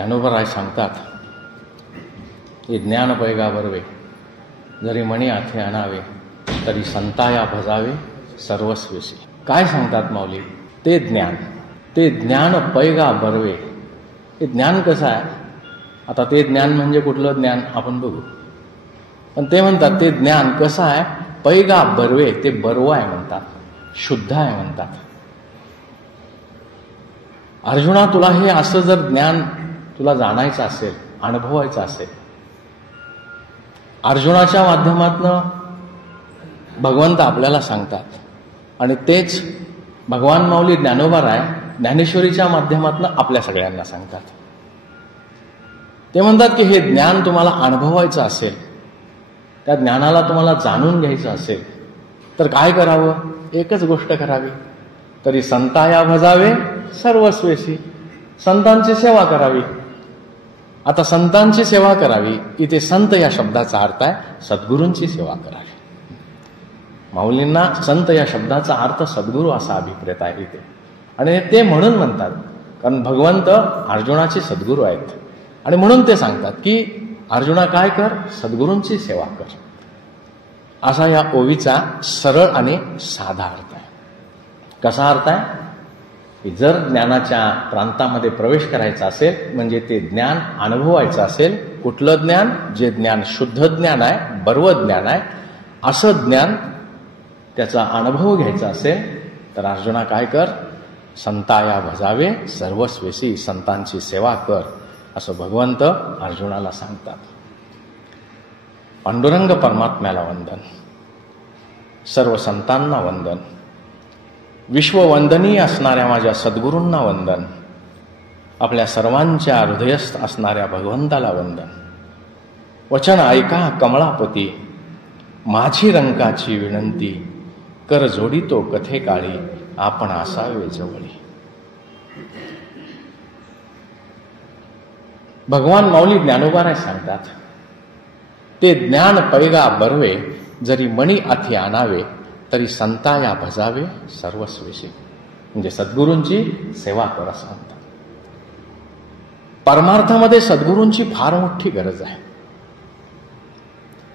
ज्ञानोबराय सांगतात की ज्ञान पैगा बरवे जरी मणी आथे आणावे तरी संताया भजावे सर्वस्वेशी. काय सांगतात माऊली? ते ज्ञान पैगा बरवे. हे ज्ञान कसं आहे? आता ते ज्ञान म्हणजे कुठलं ज्ञान आपण बघू. पण ते म्हणतात ते ज्ञान कसं आहे? पैगा बरवे. ते बरव आहे म्हणतात, शुद्ध आहे म्हणतात. अर्जुना, तुला हे असं जर ज्ञान तुला जाणायचं असेल, अनुभवायचं असेल, अर्जुनाच्या माध्यमातनं भगवंत आपल्याला सांगतात आणि तेच भगवान माऊली ज्ञानोबाराय ज्ञानेश्वरीच्या माध्यमातनं आपल्या सगळ्यांना सांगतात. ते म्हणतात की हे ज्ञान तुम्हाला अनुभवायचं असेल, त्या ज्ञानाला तुम्हाला जाणून घ्यायचं असेल तर काय करावं? एकच गोष्ट करावी, तरी संताया भजावे सर्वस्वेशी. संतांची सेवा करावी. आता संतांची सेवा करावी, इथे संत या शब्दाचा अर्थ आहे सद्गुरूंची सेवा करावी. माऊलींना संत या शब्दाचा अर्थ सद्गुरू असा अभिप्रेत आहे इथे. आणि ते म्हणून म्हणतात कारण भगवंत अर्जुनाचे सद्गुरू आहेत आणि म्हणून ते सांगतात की अर्जुना काय कर? सद्गुरूंची सेवा कर. असा या ओवीचा सरळ आणि साधा अर्थ आहे. कसा अर्थ आहे की जर ज्ञानाच्या प्रांतामध्ये प्रवेश करायचा असेल, म्हणजे ते ज्ञान अनुभवायचं असेल, कुठलं ज्ञान? जे ज्ञान शुद्ध ज्ञान आहे, बर्व ज्ञान आहे, असं ज्ञान त्याचा अनुभव घ्यायचा असेल तर अर्जुना काय कर? संताया भजावे सर्वस्वेशी. संतांची सेवा कर असं भगवंत अर्जुनाला सांगतात. पांडुरंग परमात्म्याला वंदन, सर्व संतांना वंदन, विश्ववंदनीय असणाऱ्या माझ्या सद्गुरूंना वंदन, आपल्या सर्वांच्या हृदयस्थ असणाऱ्या भगवंताला वंदन. वचन ऐका कमळापती, माझी रंकाची विनंती, कर जोडितो कथे काळी, आपण असावे जवळी. भगवान माऊली ज्ञानोबाराय सांगतात ते ज्ञान पैगा बरवे जरी मणी अथी आणावे तरी संताया भजावे सर्वस्वेशी. म्हणजे सद्गुरूंची सेवा कर असं म्हणतात. परमार्थामध्ये सद्गुरूंची फार मोठी गरज आहे.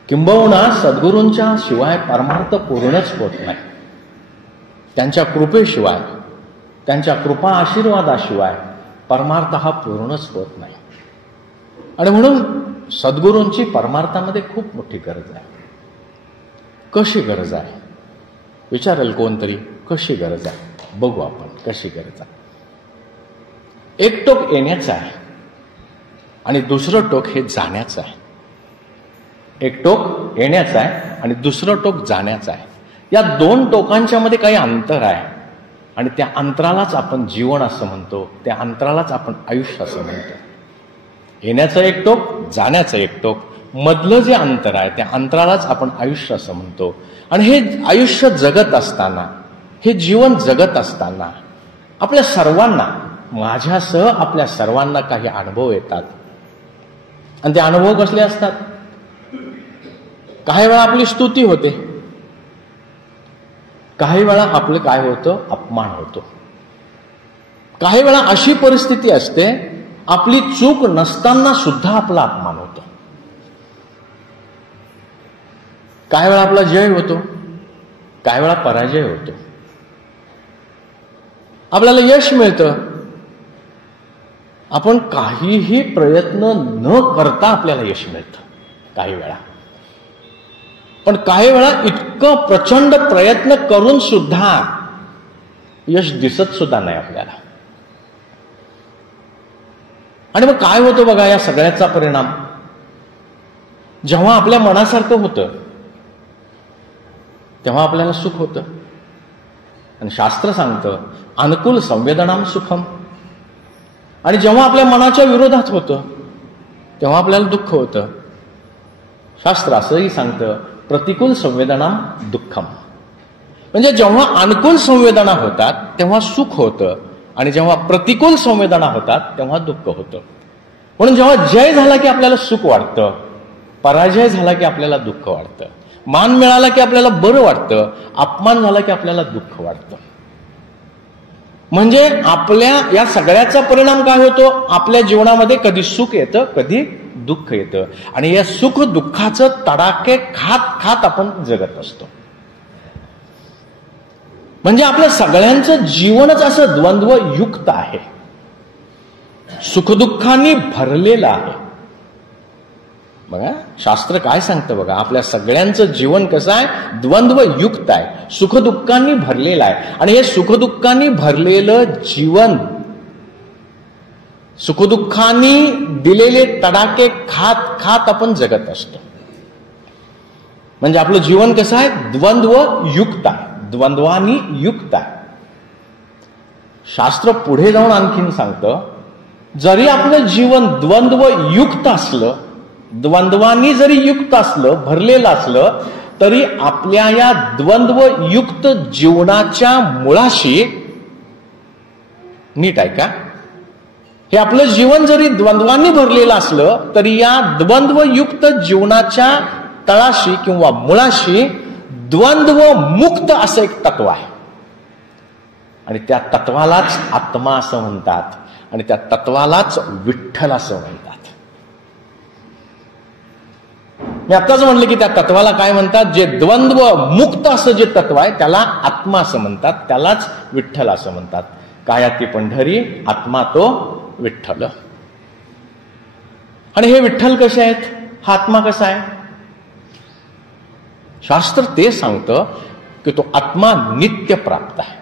किंबहुना सद्गुरूंच्या शिवाय परमार्थ पूर्णच होत नाही. त्यांच्या कृपेशिवाय, त्यांच्या कृपा आशीर्वादाशिवाय परमार्थ हा पूर्णच होत नाही. आणि म्हणून सद्गुरूंची परमार्थामध्ये खूप मोठी गरज आहे. कशी गरज आहे विचारेल कोणतरी? कशी गरज आहे? बघू आपण कशी गरज आहे. एक टोक येण्याचं आहे आणि दुसरं टोक हे जाण्याचं आहे. एक टोक येण्याचं आहे आणि दुसरं टोक जाण्याचं आहे. या दोन टोकांच्या मध्ये काही अंतर आहे आणि त्या अंतरालाच आपण जीवन असं म्हणतो, त्या अंतरालाच आपण आयुष्य असं म्हणतो. येण्याचं एक टोक, जाण्याचं एक टोक, मधलं जे अंतर आहे त्या अंतरालाच आपण आयुष्य असं म्हणतो. आणि हे आयुष्य जगत असताना, हे जीवन जगत असताना आपल्या सर्वांना, माझ्यासह आपल्या सर्वांना काही अनुभव येतात. आणि ते अनुभव कसले असतात? काही वेळा आपली स्तुती होते, काही वेळा आपलं काय होतं? अपमान होतो. काही वेळा अशी परिस्थिती असते आपली चूक नसताना सुद्धा आपला अपमान होतो. काही वेळा आपला जय होतो, काही वेळा पराजय होतो. आपल्याला यश मिळतं, आपण काहीही प्रयत्न न करता आपल्याला यश मिळतं काही वेळा. पण काही वेळा इतकं प्रचंड प्रयत्न करून सुद्धा यश दिसत सुद्धा नाही आपल्याला. आणि मग काय होतं बघा या सगळ्याचा परिणाम? जेव्हा आपल्या मनासारखं होतं तेव्हा आपल्याला सुख होतं. आणि शास्त्र सांगतं अनुकूल संवेदनाम सुखम. आणि जेव्हा आपल्या मनाच्या विरोधात होतं तेव्हा आपल्याला दुःख होतं. शास्त्र असंही सांगतं प्रतिकूल संवेदनाम दुःखम. म्हणजे जेव्हा अनुकूल संवेदना होतात तेव्हा सुख होतं आणि जेव्हा प्रतिकूल संवेदना होतात तेव्हा दुःख होतं. म्हणून जेव्हा जय झाला की आपल्याला सुख वाटतं, पराजय झाला की आपल्याला दुःख वाटतं, मान मिळाला की आपल्याला बरं वाटतं, अपमान झाला की आपल्याला दुःख वाटतं. म्हणजे आपल्या या सगळ्याचा परिणाम काय होतो? आपल्या जीवनामध्ये कधी सुख येतं, कधी दुःख येतं, आणि या सुख दुःखाचं तडाखे खात खात आपण जगत असतो. म्हणजे आपल्या सगळ्यांचं जीवनच असं द्वंद्वयुक्त आहे, सुखदुःखांनी भरलेलं आहे. बघा शास्त्र काय सांगतं बघा, आपल्या सगळ्यांचं जीवन कसं आहे? द्वंद्वयुक्त आहे, सुखदुःखांनी भरलेलं आहे. आणि हे सुखदुःखांनी भरलेलं जीवन, सुखदुःखांनी दिलेले तडाखे खात खात आपण जगत असतो. म्हणजे आपलं जीवन कसं आहे? द्वंद्वयुक्त आहे, द्वंद्वानी युक्त आहे. शास्त्र पुढे जाऊन आणखीन सांगतं, जरी आपलं जीवन द्वंद्वयुक्त असलं, द्वंद्वानी जरी युक्त असलं, भरलेलं असलं, तरी आपल्या या द्वंद्वयुक्त जीवनाच्या मुळाशी, नीट आहे का, हे आपलं जीवन जरी द्वंद्वानी भरलेलं असलं तरी या द्वंद्वयुक्त जीवनाच्या तळाशी किंवा मुळाशी द्वंद्व मुक्त असं एक तत्व आहे. आणि त्या तत्वालाच आत्मा असं म्हणतात, आणि त्या तत्वालाच विठ्ठल असं म्हणतात. मी आत्ताच म्हणलं की त्या तत्वाला काय म्हणतात? जे द्वंद्व मुक्त असं जे तत्व आहे त्याला आत्मा असं म्हणतात, त्यालाच विठ्ठल असं म्हणतात. काया ती पंढरी, आत्मा तो विठ्ठल. आणि हे विठ्ठल कसे आहेत? हा आत्मा कसा आहे? शास्त्र ते सांगतं की तो आत्मा नित्य प्राप्त आहे.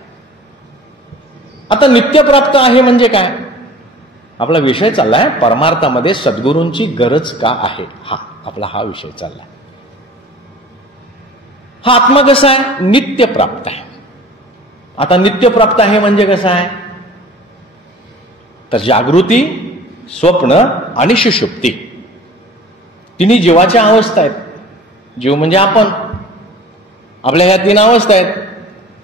आता नित्य प्राप्त आहे म्हणजे काय? आपला विषय चाललाय परमार्थामध्ये सद्गुरूंची गरज का आहे, हा विषय चाललाय. हा आत्मा कसा आहे? नित्य प्राप्त आहे. आता नित्य प्राप्त आहे म्हणजे कसं आहे? तर जागृती, स्वप्न आणि सुषुप्ती तिन्ही जीवाच्या अवस्था आहेत. जीव म्हणजे आपण, आपल्या ह्या 3 अवस्था आहेत.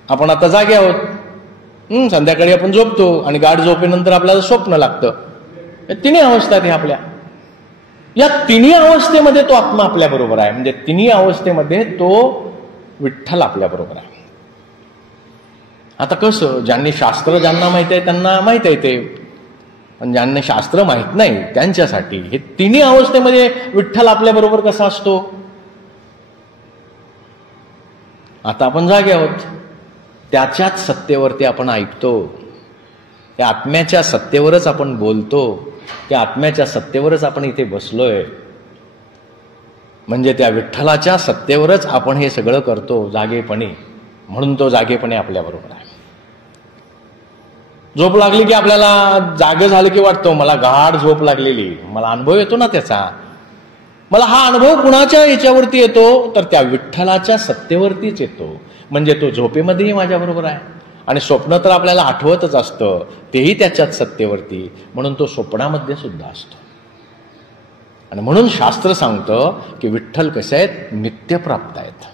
आपण आता जागे आहोत, संध्याकाळी आपण झोपतो, आणि गाढ झोपेनंतर आपल्याला स्वप्न लागतं. या 3 अवस्था आहेत आपल्या. या 3 अवस्थेमध्ये तो आत्मा आपल्या बरोबर आहे. म्हणजे 3 अवस्थेमध्ये तो विठ्ठल आपल्या बरोबर आहे. आता कसं, ज्यांनी शास्त्र ज्यांना माहित आहे त्यांना माहित आहे ते, पण ज्यांना शास्त्र माहित नाही त्यांच्यासाठी हे 3 अवस्थेमध्ये विठ्ठल आपल्या बरोबर कसा असतो? आता आपण जागे आहोत, त्याच्याच सत्तेवरती आपण ऐकतो, त्या आत्म्याच्या सत्तेवरच आपण बोलतो, त्या आत्म्याच्या सत्तेवरच आपण इथे बसलोय. म्हणजे त्या विठ्ठलाच्या सत्तेवरच आपण हे सगळं करतो जागेपणी, म्हणून तो जागेपणी आपल्या बरोबर आहे. झोप लागली की आपल्याला जागे झालं की वाटतं मला गाढ झोप लागलेली, मला अनुभव येतो ना त्याचा. मला हा अनुभव कुणाच्या याच्यावरती येतो? तर त्या विठ्ठलाच्या सत्तेवरतीच येतो. म्हणजे तो झोपेमध्येही माझ्या बरोबर आहे, आणि स्वप्न तर आपल्याला आठवतच असतं, तेही त्याच्याच सत्तेवरती, म्हणून तो स्वप्नामध्ये सुद्धा असतो. आणि म्हणून शास्त्र सांगतं की विठ्ठल कसे आहेत? नित्यप्राप्त आहेत.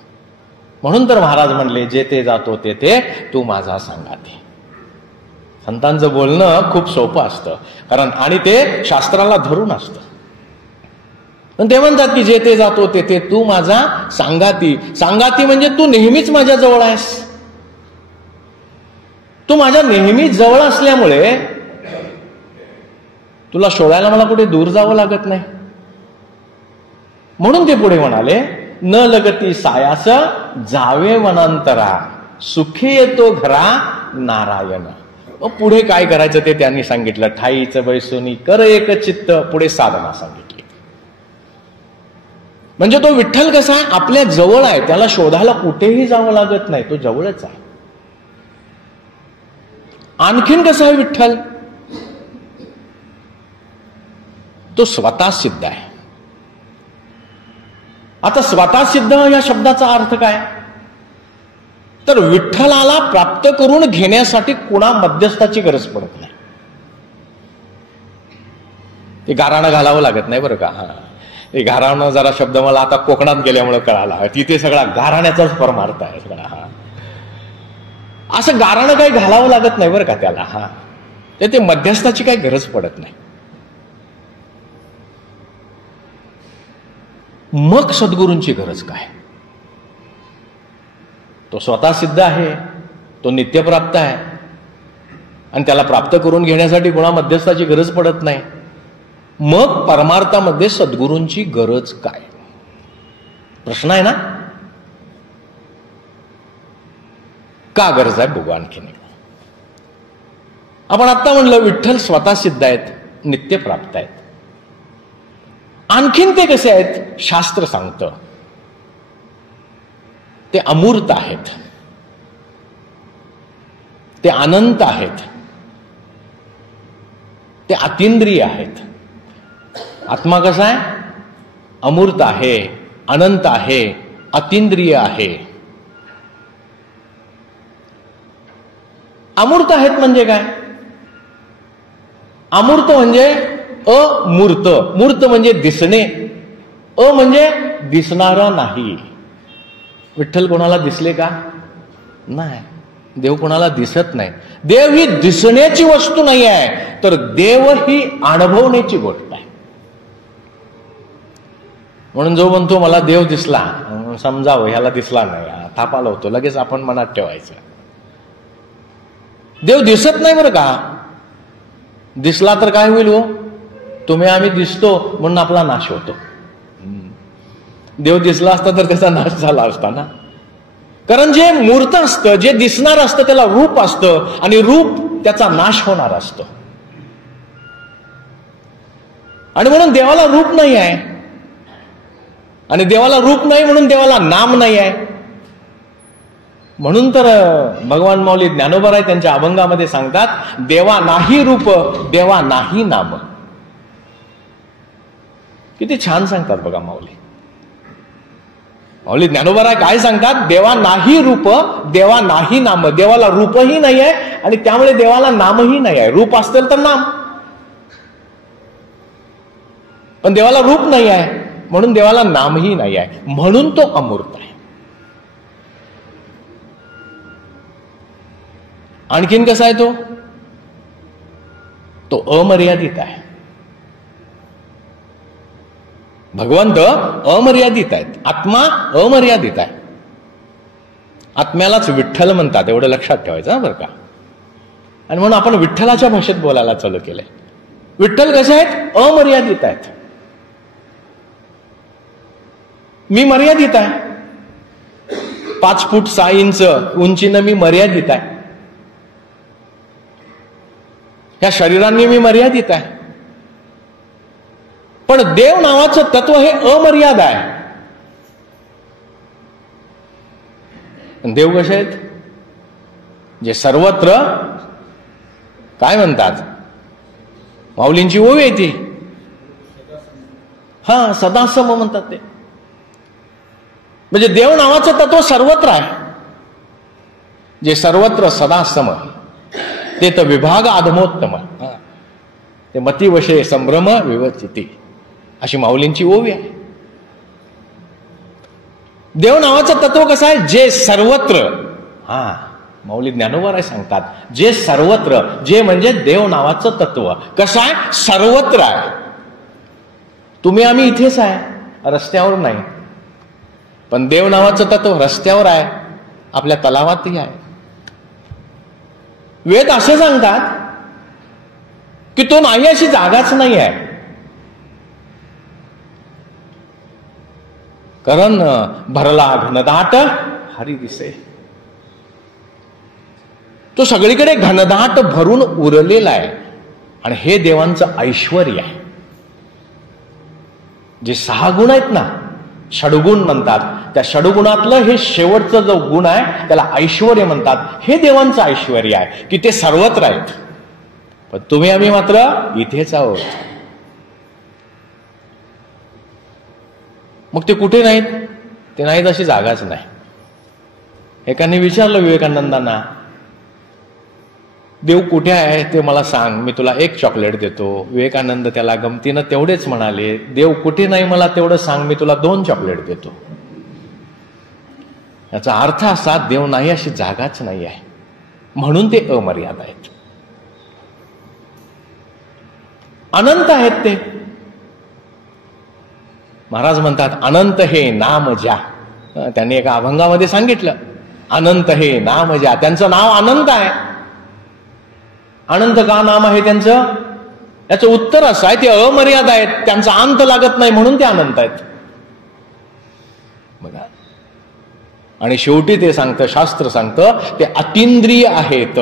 म्हणून तर महाराज म्हणले, जे ते जातो ते ते तू माझा सांगाते. संतांचं बोलणं खूप सोपं असतं, कारण आणि ते शास्त्राला धरून असतं. पण ते म्हणतात की जे ते जातो ते ते तू माझा सांगाती. सांगाती म्हणजे तू नेहमीच माझ्या जवळ आहेस. तू माझ्या नेहमी जवळ असल्यामुळे तुला शोधायला मला कुठे दूर जावं लागत नाही. म्हणून ते पुढे म्हणाले, न लगती सायास जावे वनांतरा, सुखी येतो घरा नारायण. पुढे काय करायचं ते त्यांनी सांगितलं. ठाईचं बैसोनी कर एक चित्त, पुढे साधना सांगितली. म्हणजे तो विठ्ठल कसा आहे? आपल्या जवळ आहे, त्याला शोधायला कुठेही जावं लागत नाही, तो जवळच आहे. आणखीन कसा आहे विठ्ठल? तो स्वतः सिद्ध आहे. आता स्वतः सिद्ध या शब्दाचा अर्थ काय? तर विठ्ठलाला प्राप्त करून घेण्यासाठी कुणा मध्यस्थाची गरज पडत नाही. ते गाराणं घालावं लागत नाही बरं का. हे गाराणं जरा शब्द मला आता कोकणात गेल्यामुळे कळाला, तिथे सगळा गाराण्याचाच परमार्थ आहे सगळा. असं गाराणं काही घालावं लागत नाही बरं का त्याला. ते मध्यस्थाची काही गरज पडत नाही. मग सद्गुरूंची गरज काय? तो स्वतः सिद्ध आहे, तो नित्यप्राप्त आहे, आणि त्याला प्राप्त करून घेण्यासाठी कोणा मध्यस्थाची गरज पडत नाही, मग परमार्थामध्ये सद्गुरूंची गरज काय? प्रश्न आहे ना. का गरज आहे बघू आणखीन. आपण आता म्हणलं विठ्ठल स्वतः सिद्ध आहेत, नित्य प्राप्त आहेत. आणखीन ते कसे आहेत? शास्त्र सांगतं ते अमूर्त आहेत, ते अनंत आहेत, ते अतींद्रिय आहेत. आत्मा कसा आहे? अमूर्त आहे, अनंत आहे, अतींद्रिय आहे. अमूर्त आहेत म्हणजे काय? अमूर्त म्हणजे अमूर्त. मूर्त म्हणजे दिसणे, म्हणजे दिसणारा नाही. विठ्ठल कोणाला दिसले का? नाही. देव कोणाला दिसत नाही. देव ही दिसण्याची वस्तू नाही आहे, तर देव ही अनुभवण्याची गोष्ट आहे. म्हणून जो म्हणतो मला देव दिसला, समजावं ह्याला दिसला नाही, थापा लावतो लगेच आपण मनात ठेवायचं. देव दिसत नाही बरं का. दिसला तर काय होईल हो? तुम्ही आम्ही दिसतो म्हणून आपला नाश होतो. देव दिसला असता तर त्याचा नाश झाला असता ना. कारण जे मूर्त असतं, जे दिसणार असतं त्याला रूप असतं, आणि रूप त्याचा नाश होणार असतं. आणि म्हणून देवाला रूप नाही आहे, आणि देवाला रूप नाही म्हणून देवाला नाम नाही आहे. म्हणून तर भगवान माऊली ज्ञानोबा त्यांच्या अभंगामध्ये सांगतात, देवा नाही रूप, देवा नाही नाम. किती छान सांगतात बघा माऊली. माऊली ज्ञानोबा काय सांगतात? देवा नाही रूप, देवा नाही नाम. देवाला रूपही नाही आहे आणि त्यामुळे देवाला नामही नाही आहे. रूप असतील तर नाम, पण देवाला रूप नाही आहे म्हणून देवाला नामही नाही आहे. म्हणून तो अमूर्त आहे. आणखीन कसा आहे तो? तो अमर्यादित आहे. भगवंत अमर्यादित आहेत, आत्मा अमर्यादित आहे. आत्म्यालाच विठ्ठल म्हणतात, एवढं लक्षात ठेवायचं बरं का. आणि म्हणून आपण विठ्ठलाच्या भाषेत बोलायला चालू केलंय. विठ्ठल कसे आहेत? अमर्यादित आहेत. मी मर्यादित आहे, 5 फूट 6 इंच उंचीनं मी मर्यादित आहे. ह्या शरीरांनी मी मर्यादित आहे. पण देव नावाचं तत्व हे अमर्याद आहे. देव कसे आहेत? जे सर्वत्र काय म्हणतात, माऊलींची ओवी आहे ती, सदासम म्हणतात ते. म्हणजे देव नावाचं तत्व सर्वत्र आहे. जे सर्वत्र सदासम, ते तर विभाग अधमोत्तम, ते मतिवशे संभ्रम विवचिती, अशी माऊलींची ओवी आहे. देव नावाचं तत्व कसं आहे? जे सर्वत्र, माऊली ज्ञानोबा सांगतात, जे सर्वत्र, जे म्हणजे देव नावाचं तत्व कसं आहे? सर्वत्र आहे. तुम्ही आम्ही इथेच आहे, रस्त्यावर नाही. पण देव नावाचं तत्व रस्त्यावर आहे, आपल्या तलावातही आहे. वेद असे सांगतात की तो नाही अशी जागाच नाही आहे. कारण भरला घनदाट हरी दिसे. तो सगळीकडे घनदाट भरून उरलेला आहे. आणि हे देवांचं ऐश्वर्य आहे. जे 6 गुण आहेत ना, षडगुण म्हणतात, त्या षडगुणातलं हे शेवटचं जो गुण आहे त्याला ऐश्वर्य म्हणतात. हे देवांचं ऐश्वर्य आहे की ते सर्वत्र आहेत. पण तुम्ही आम्ही मात्र इथेच आहोत. मग ते कुठे नाहीत? ते नाहीत अशी जागाच नाही. एकाने विचारलं विवेकानंदांना, देव कुठे आहे ते मला सांग, मी तुला 1 चॉकलेट देतो. विवेकानंद त्याला गमतीनं तेवढेच म्हणाले, देव कुठे नाही मला तेवढं सांग, मी तुला 2 चॉकलेट देतो. याचा अर्थ असा, देव नाही अशी जागाच नाही आहे, म्हणून ते अमर्याद आहेत. अनंत आहेत ते. महाराज म्हणतात, अनंत हे नाम ज्या. त्यांनी एका अभंगामध्ये सांगितलं, अनंत हे नाम ज्या. त्यांचं नाव अनंत आहे. अनंत का नाम आहे त्यांचं? याचं उत्तर असं आहे, ते अमर्याद आहेत, त्यांचा अंत लागत नाही म्हणून ते अनंत आहेत. बघा, आणि शेवटी ते सांगतं, शास्त्र सांगतं, ते अतींद्रिय आहेत.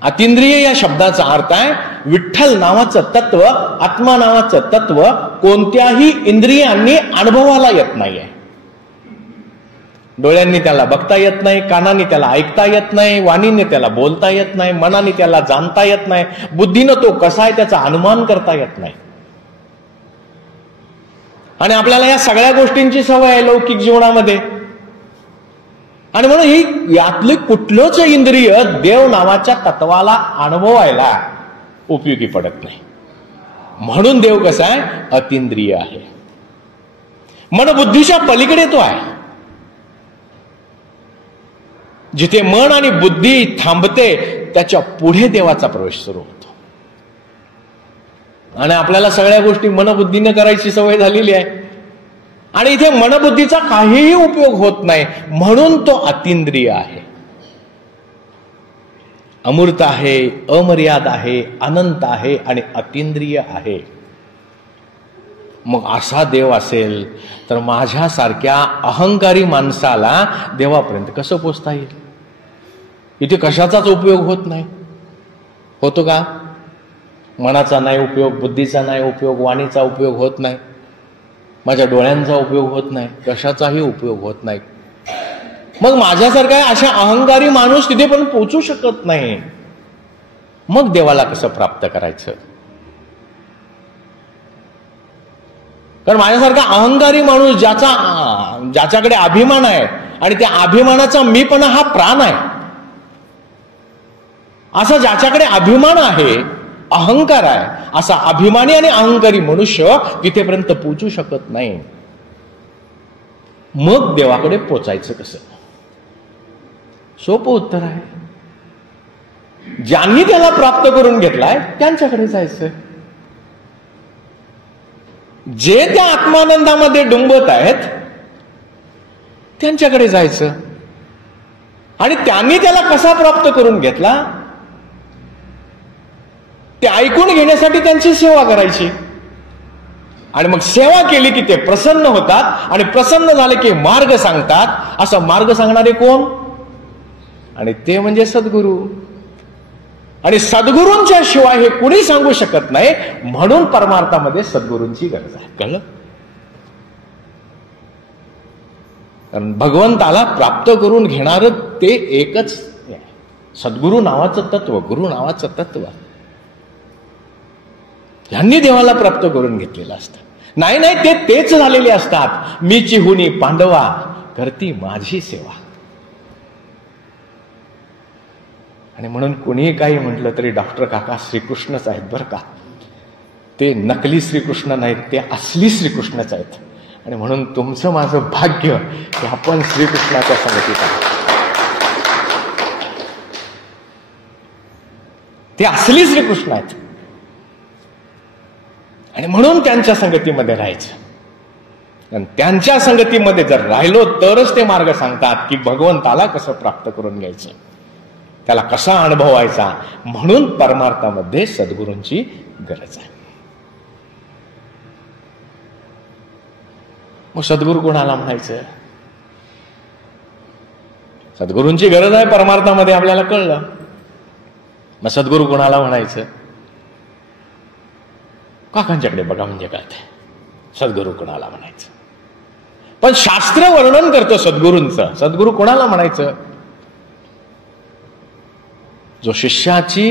अतींद्रिय या शब्दाचा अर्थ आहे विठ्ठल नावाचं तत्व, आत्मा नावाचं तत्व कोणत्याही इंद्रियांनी अनुभवाला येत नाहीये. डोळ्यांनी त्याला बघता येत नाही, कानाने त्याला ऐकता येत नाही, वाणीने त्याला बोलता येत नाही, मनाने त्याला जाणता येत नाही, बुद्धीनं तो कसा आहे त्याचा अनुमान करता येत नाही. आणि आपल्याला या सगळ्या गोष्टींची सवय आहे लौकिक जीवनामध्ये. आणि म्हणून ही यातली कुठलंच इंद्रिय देव नावाच्या तत्वाला अनुभवायला उपयोगी पडत नाही. म्हणून देव कसा आहे? अतींद्रिय आहे. मनबुद्धीच्या पलीकडे तो आहे. जिथे मन आणि बुद्धी थांबते त्याच्या पुढे देवाचा प्रवेश सुरू होतो. आणि आपल्याला सगळ्या गोष्टी मनबुद्धीने करायची सवय झालेली आहे. आणि इथे मनबुद्धीचा काहीही उपयोग होत नाही, म्हणून तो अतींद्रिय आहे. अमूर्त आहे, अमर्याद आहे, अनंत आहे आणि अतींद्रिय आहे. मग असा देव असेल तर माझ्यासारख्या अहंकारी माणसाला देवापर्यंत कसं पोचता येईल? इथे कशाचाच उपयोग होत नाही. होतो का? मनाचा नाही उपयोग, बुद्धीचा नाही उपयोग, वाणीचा उपयोग होत नाही, माझ्या डोळ्यांचा उपयोग होत नाही, कशाचाही उपयोग होत नाही. मग माझ्यासारखा अशा अहंकारी माणूस तिथे पण पोचू शकत नाही. मग देवाला कसं प्राप्त करायचं? कारण माझ्यासारखा अहंकारी माणूस ज्याच्याकडे अभिमान आहे आणि त्या अभिमानाचा मीपणा हा प्राण आहे, असा ज्याच्याकडे अभिमान आहे, अहंकार आहे, असा अभिमानी आणि अहंकारी मनुष्य तिथेपर्यंत पोचू शकत नाही. मग देवाकडे पोचायचं कसं? सोपं उत्तर आहे, ज्यांनी त्याला प्राप्त करून घेतलाय त्यांच्याकडे जायचं. जे त्या आत्मानंदामध्ये डुंबत आहेत त्यांच्याकडे जायचं. आणि त्यांनी त्याला कसा प्राप्त करून घेतला ते ऐकून घेण्यासाठी त्यांची सेवा करायची. आणि मग सेवा केली की ते प्रसन्न होतात, आणि प्रसन्न झाले की मार्ग सांगतात. असं मार्ग सांगणारे कोण? आणि ते म्हणजे सद्गुरू. आणि सद्गुरूंच्या शिवाय हे कुणी सांगू शकत नाही. म्हणून परमार्थामध्ये सद्गुरूंची गरज आहे. कळलं? कारण भगवंताला प्राप्त करून घेणार ते एकच सद्गुरू नावाचं तत्व, गुरु नावाचं तत्व. ह्यांनी देवाला प्राप्त करून घेतलेलं असतं. नाही नाही, ते तेच झालेले असतात. मी चिहुनी पांडवा करती माझी सेवा. आणि म्हणून कुणीही काही म्हटलं तरी डॉक्टर काका श्रीकृष्णच आहेत बरं का. ते नकली श्रीकृष्ण नाहीत, ते असली श्रीकृष्णच आहेत. आणि म्हणून तुमचं माझं भाग्य की आपण श्रीकृष्णाच्या संगतीत आहोत. ते असली श्रीकृष्ण आहेत. आणि म्हणून त्यांच्या संगतीमध्ये राहायचं. आणि त्यांच्या संगतीमध्ये जर राहिलो तरच ते मार्ग सांगतात की भगवंताला कसं प्राप्त करून घ्यायचं, त्याला कसा अनुभवायचा. म्हणून परमार्थामध्ये सद्गुरूंची गरज आहे. मग सद्गुरू कोणाला म्हणायचं? सद्गुरूंची गरज आहे परमार्थामध्ये, आपल्याला कळलं. मग सद्गुरू कोणाला म्हणायचं? काकांच्याकडे बघा म्हणजे कळतंय सद्गुरू कोणाला म्हणायचं. पण शास्त्र वर्णन करतो सद्गुरूंचं. सद्गुरू कोणाला म्हणायचं? जो शिष्याची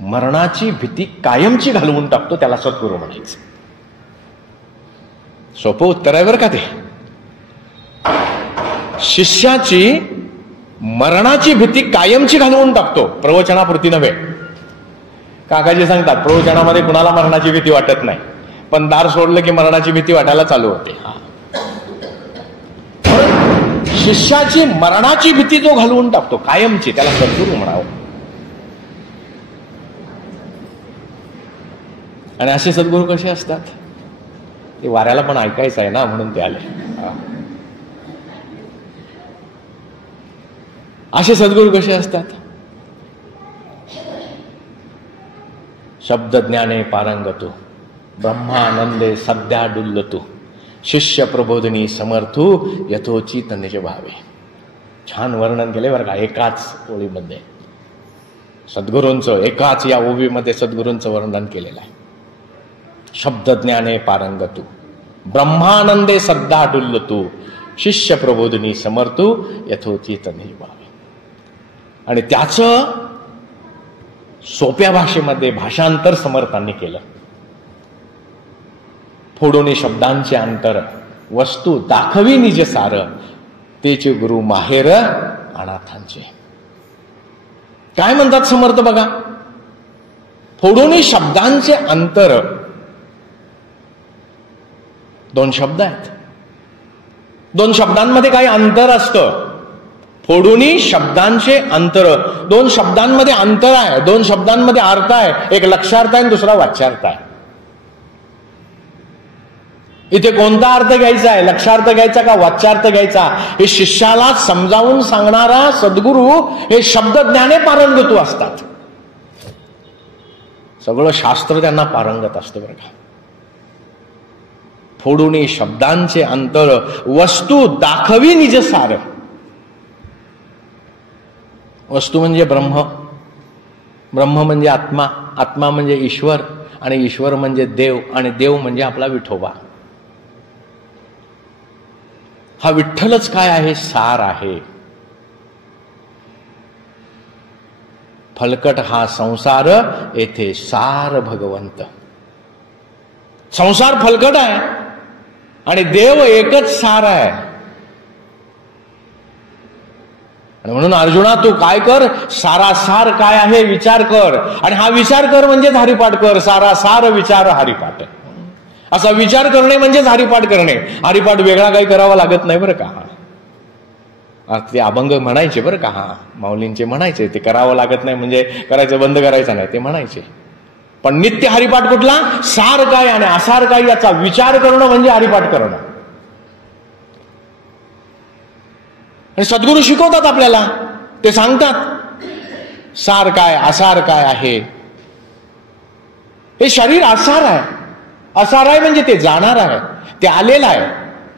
मरणाची भीती कायमची घालवून टाकतो त्याला सद्गुरू म्हणायचं. सोपं उत्तर आहे बरं का ते. शिष्याची मरणाची भीती कायमची घालवून टाकतो, प्रवचनापुरती नव्हे. काकाजी सांगतात प्रवचनामध्ये कुणाला मरणाची भीती वाटत नाही, पण दार सोडलं की मरणाची भीती वाटायला चालू होते. शिष्याची मरणाची भीती जो घालवून टाकतो कायमची, त्याला सद्गुरू म्हणावं. आणि असे सद्गुरू कसे असतात? ते वाऱ्याला पण ऐकायचं आहे ना, म्हणून ते आले. असे सद्गुरू कसे असतात? शब्द ज्ञाने पारंगतू ब्रह्मानंदे सध्या डुल्लतू शिष्य प्रबोधिनी समर्थू यथोचित निज भावे. छान वर्णन केले बरं का एकाच ओळीमध्ये सद्गुरूंचं. एकाच या ओवीमध्ये सद्गुरूंचं वर्णन केलेलं आहे. शब्द ज्ञाने पारंगतू ब्रह्मानंदे सद्दा डुल्लतू शिष्य प्रबोधिनी समर्थू यथोचित निज भावे. आणि त्याचं सोप्या भाषेमध्ये भाषांतर समर्थांनी केलं. फोडोनी शब्दांचे अंतर वस्तू दाखवी निज सार तेचे गुरु माहेर अनाथांचे. काय म्हणतात समर्थ बघा. फोडोनी शब्दांचे अंतर. दोन शब्द आहेत. दोन शब्दांमध्ये काही अंतर असतं. फोडोनी शब्दांचे अंतर. दोन शब्दांमध्ये अंतर आहे. दोन शब्दांमध्ये अर्थ आहे. एक लक्षार्थ आहे आणि दुसरा वाच्यार्थ आहे. इथे कोणता अर्थ घ्यायचा आहे, लक्षार्थ घ्यायचा का वाच्यार्थ घ्यायचा, हे शिष्याला समजावून सांगणारा सद्गुरू हे शब्द ज्ञाने पारंगतू असतात. सगळं शास्त्र त्यांना पारंगत असतं बरं का. फोडून शब्दांचे अंतर वस्तू दाखवी निज सार. वस्तू म्हणजे ब्रह्म, ब्रह्म म्हणजे आत्मा, आत्मा म्हणजे ईश्वर आणि ईश्वर म्हणजे देव आणि देव म्हणजे आपला विठोबा. हा विठ्ठलच काय आहे, सार आहे. फलकट हा संसार येथे सार भगवंत. संसार फलकट आहे आणि देव एकच सार आहे. आणि म्हणून अर्जुना तू काय कर, सारासार काय आहे विचार कर. आणि हा विचार कर म्हणजेच हरिपाठ कर. सारासार विचार हरिपाठ. असा विचार करणे म्हणजेच हरिपाठ करणे. हरिपाठ वेगळा काही करावा लागत नाही बरं का. ते अभंग म्हणायचे बरं का. हा माऊलींचे म्हणायचे ते करावं लागत नाही म्हणजे करायचं बंद करायचं नाही ते म्हणायचे. पण नित्य हरिपाठ कुठला, सार काय आणि असार काय याचा विचार करणं म्हणजे हरिपाठ करणं. आणि सद्गुरू शिकवतात आपल्याला, ते सांगतात सार काय असार काय आहे. हे शरीर असार आहे. असार आहे म्हणजे ते जाणार आहे, ते आलेलं आहे,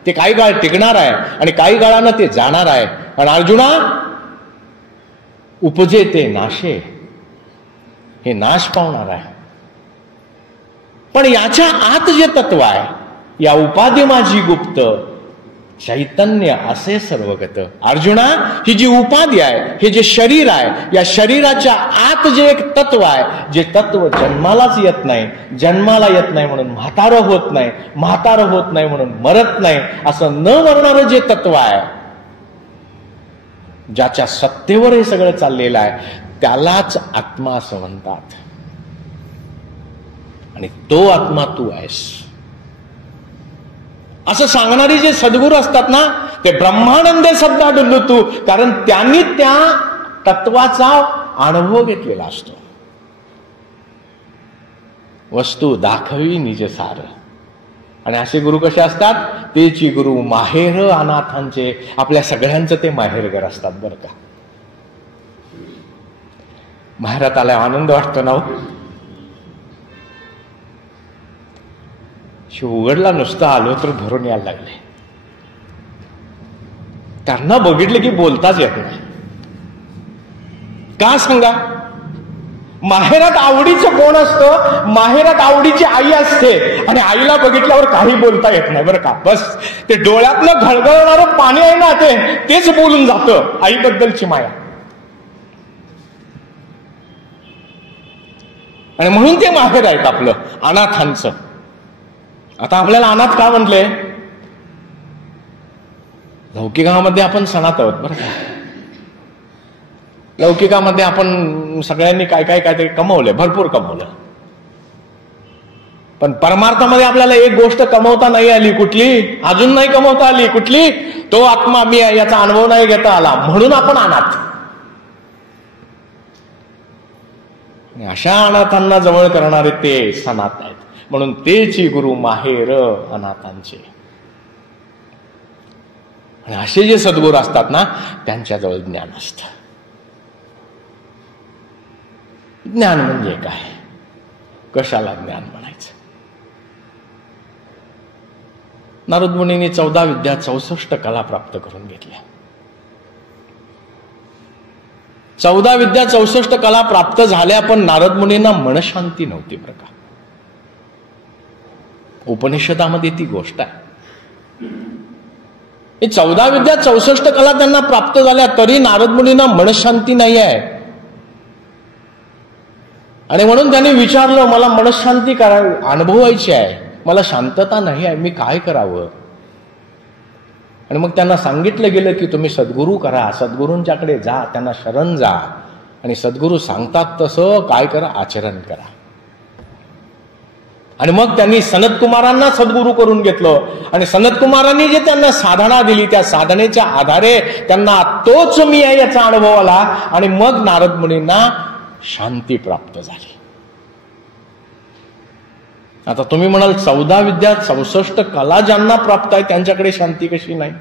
ते काही काळ टिकणार आहे आणि काही काळानं ते जाणार आहे. आणि अर्जुना उपजे ते नाशे, हे नाश पावणार आहे. पण याच्या आत जे तत्व आहे, या उपाधी माझी गुप्त चैतन्य असे सर्वगत. अर्जुना ही जी उपाधी आहे, हे जे शरीर आहे, या शरीराच्या आत जे एक तत्व आहे, जे तत्व जन्मालाच येत नाही, जन्माला येत नाही म्हणून म्हातारं होत नाही, म्हातारं होत नाही म्हणून मरत नाही, असं न मरणारं जे तत्व आहे, ज्याच्या सत्तेवर हे सगळं चाललेलं आहे, त्यालाच आत्मा असं म्हणतात. आणि तो आत्मा तू आहेस असं सांगणारी जे सद्गुरू असतात ना, ते ब्रह्मानंदे सद्दा डुल्लतू. कारण त्यांनी त्या तत्वाचा अनुभव घेतलेला असतो. वस्तू दाखवी निज सार. आणि असे गुरु कसे असतात, तेची गुरु माहेर अनाथांचे. आपल्या सगळ्यांचं ते माहेरघर असतात बरं का. माहेरात आल्या आनंद वाटतो ना. उघडला नुसता आलो तर भरून यायला लागले. त्यांना बघितलं की बोलताच येत नाही. का सांगा. माहेरात आवडीचं कोण असतं, माहेरात आवडीची आई असते. आणि आईला बघितल्यावर काही बोलता येत नाही बरं का. बस ते डोळ्यातलं घळघळणारं पाणी आहे ना, तेच बोलून जातं आईबद्दलची माया. आणि म्हणून ते माहेर आहेत आपलं अनाथांचं. आता आपल्याला अनाथ का म्हटले, लौकिकामध्ये आपण सणात आहोत बरं का. लौकिकामध्ये आपण सगळ्यांनी काय काय काय ते कमवलंय, भरपूर कमवलं. पण परमार्थामध्ये आपल्याला एक गोष्ट कमवता नाही आली. कुठली, अजून नाही कमवता आली. कुठली, तो आत्मा मी आहे याचा अनुभव नाही घेता आला, म्हणून आपण अनाथ. अशा अनाथांना जवळ करणारे ते सनात आहेत. म्हणून तेची गुरु माहेर अनाथांचे. आणि असे जे सद्गुरू असतात ना, त्यांच्याजवळ ज्ञान असतं. ज्ञान म्हणजे काय, कशाला ज्ञान म्हणायचं? नारद मुनींनी 14 विद्या 64 कला प्राप्त करून घेतल्या. 14 विद्या 64 कला प्राप्त झाल्या, पण नारद मुनींना मनशांती नव्हती बरं का. उपनिषदामध्ये ती गोष्ट आहे. 14 विद्या 64 कला त्यांना प्राप्त झाल्या, तरी नारद मुनींना मनशांती नाही आहे. आणि म्हणून त्यांनी विचारलं, मला मनशांती अनुभवायची आहे, मला शांतता नाही आहे, मी काय करावं? आणि मग त्यांना सांगितलं गेलं की तुम्ही सद्गुरू करा, सद्गुरूंच्याकडे जा, त्यांना शरण जा, आणि सद्गुरू सांगतात तसं काय करा, आचरण करा. आणि मग त्यांनी सनत कुमारांना सद्गुरू करून घेतलं, आणि सनत कुमारांनी जे त्यांना साधना दिली, त्या साधनेच्या आधारे त्यांना तोच मी आहे याचा अनुभव आला, आणि मग नारद मुनींना शांती प्राप्त झाली. आता तुम्ही म्हणाल 14 विद्या 64 कला ज्यांना प्राप्त आहे त्यांच्याकडे शांती कशी नाही?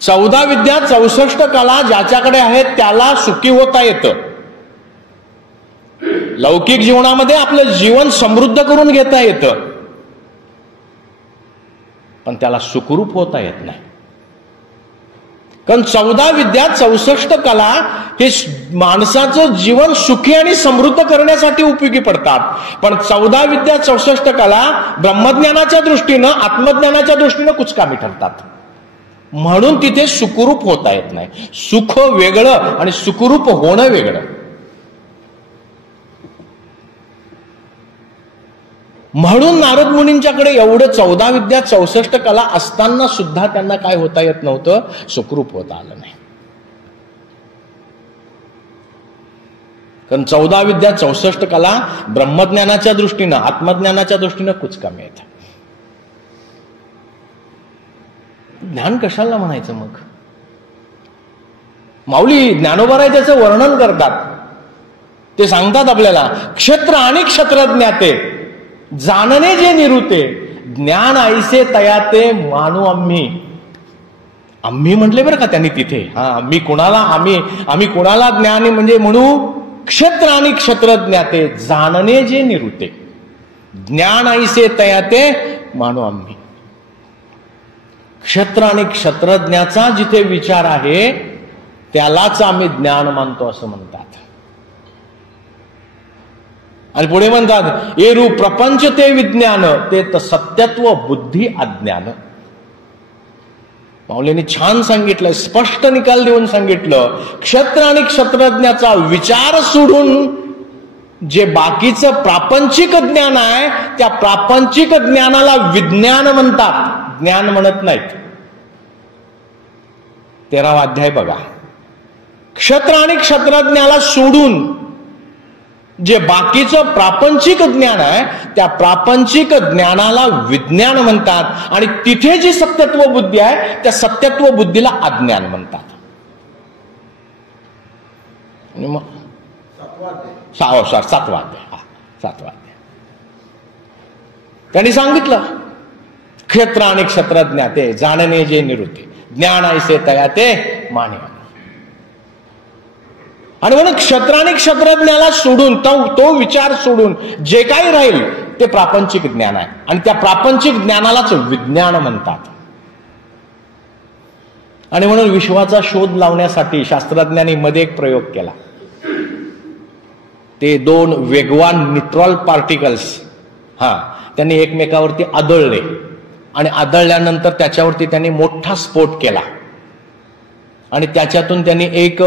14 विद्या 64 कला ज्याच्याकडे आहेत त्याला सुखी होता येतं. लौकिक जीवनामध्ये आपलं जीवन समृद्ध करून घेता येतं, पण त्याला सुखरूप होता येत नाही. कारण 14 विद्या 64 कला हे माणसाचं जीवन सुखी आणि समृद्ध करण्यासाठी उपयोगी पडतात. पण 14 विद्या 64 कला ब्रह्मज्ञानाच्या दृष्टीनं, आत्मज्ञानाच्या दृष्टीनं कुचकामी ठरतात. म्हणून तिथे सुखरूप होता येत नाही. सुख वेगळं आणि सुखरूप होणं वेगळं. म्हणून नारद मुनींच्याकडे एवढं 14 विद्या 64 कला असताना सुद्धा त्यांना काय होता येत नव्हतं, सुखरूप होता आलं नाही. कारण 14 विद्या 64 कला ब्रह्मज्ञानाच्या दृष्टीनं, आत्मज्ञानाच्या दृष्टीनं कुचकामी येतात. ज्ञान कशाला म्हणायचं मग? माऊली ज्ञानोबा त्याचं वर्णन करतात. ते सांगतात आपल्याला, क्षेत्र आणि क्षेत्रज्ञाते जाणणे जे निरुते, ज्ञान ऐसे तयाते मानू आम्ही. आम्ही म्हटले बरं का त्यांनी तिथे. आम्ही कुणाला, आम्ही कुणाला ज्ञानी म्हणजे म्हणू, क्षेत्र आणि क्षेत्रज्ञाते जाणणे जे निरुते, ज्ञान ऐसे तयाते मानू आम्ही. क्षेत्र आणि क्षेत्रज्ञाचा जिथे विचार आहे त्यालाच आम्ही ज्ञान मानतो असं म्हणतात. आणि पुढे म्हणतात, एरू प्रपंच ते विज्ञान, ते सत्यत्व बुद्धी अज्ञान. माऊलींनी छान सांगितलं, स्पष्ट निकाल देऊन सांगितलं, क्षेत्र आणि क्षेत्रज्ञाचा विचार सोडून जे बाकीचं प्रापंचिक ज्ञान आहे त्या प्रापंचिक ज्ञानाला विज्ञान म्हणतात, ज्ञान म्हणत नाहीत. 13वा अध्याय बघा. क्षेत्र आणि क्षेत्रज्ञाला सोडून जे बाकीचं प्रापंचिक ज्ञान आहे त्या प्रापंचिक ज्ञानाला विज्ञान म्हणतात, आणि तिथे जी सत्यत्व बुद्धी आहे त्या सत्यत्व बुद्धीला अज्ञान म्हणतात. आणि मग 7वा अध्याय त्यांनी सांगितलं, क्षेत्र आणि क्षेत्रज्ञाते जाणणे जे निरुते, ज्ञान ऐसे तयाते माने. आणि म्हणून क्षेत्र आणि क्षेत्रज्ञाला सोडून, तो विचार सोडून जे काही राहील ते प्रापंचिक ज्ञान आहे, आणि त्या प्रापंचिक ज्ञानालाच विज्ञान म्हणतात. आणि म्हणून विश्वाचा शोध लावण्यासाठी शास्त्रज्ञांनी मध्ये एक प्रयोग केला. ते 2 वेगवान न्यूट्रॉन पार्टिकल्स त्यांनी एकमेकावरती आदळले, आणि आदळल्यानंतर त्याच्यावरती त्यांनी मोठा स्फोट केला, आणि त्याच्यातून त्यांनी एक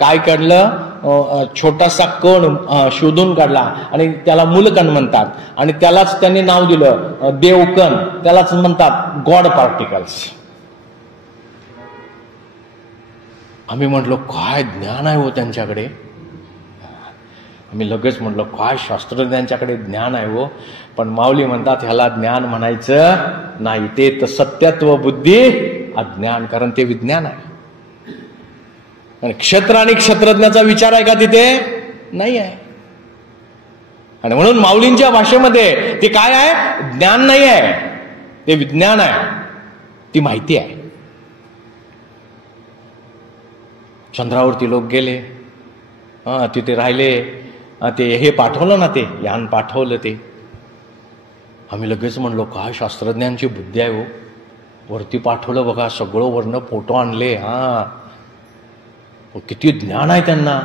काय काढलं, छोटासा कण शोधून काढला, आणि त्याला मूलकण म्हणतात, आणि त्यालाच त्यांनी नाव दिलं देवकण, त्यालाच म्हणतात गॉड पार्टिकल्स. आम्ही म्हटलो काय ज्ञान आहे हो त्यांच्याकडे. आम्ही लगेच म्हटलं काय शास्त्रज्ञांच्याकडे ज्ञान आहे हो. पण माऊली म्हणतात ह्याला ज्ञान म्हणायचं नाही, ते सत्यत्व बुद्धी अज्ञान, कारण ते विज्ञान आहे. आणि क्षेत्र आणि क्षेत्रज्ञाचा विचार आहे का तिथे? नाही आहे. आणि म्हणून माऊलींच्या भाषेमध्ये ते काय आहे? ज्ञान नाही आहे, ते विज्ञान आहे, ती माहिती आहे. चंद्रावरती लोक गेले, तिथे राहिले, ते हे पाठवलं ना, ते यान पाठवलं, ते आम्ही लगेच म्हणलो काय शास्त्रज्ञांची बुद्धी आहे हो, वरती पाठवलं बघा, सगळं वरनं फोटो आणले. किती ज्ञान आहे त्यांना.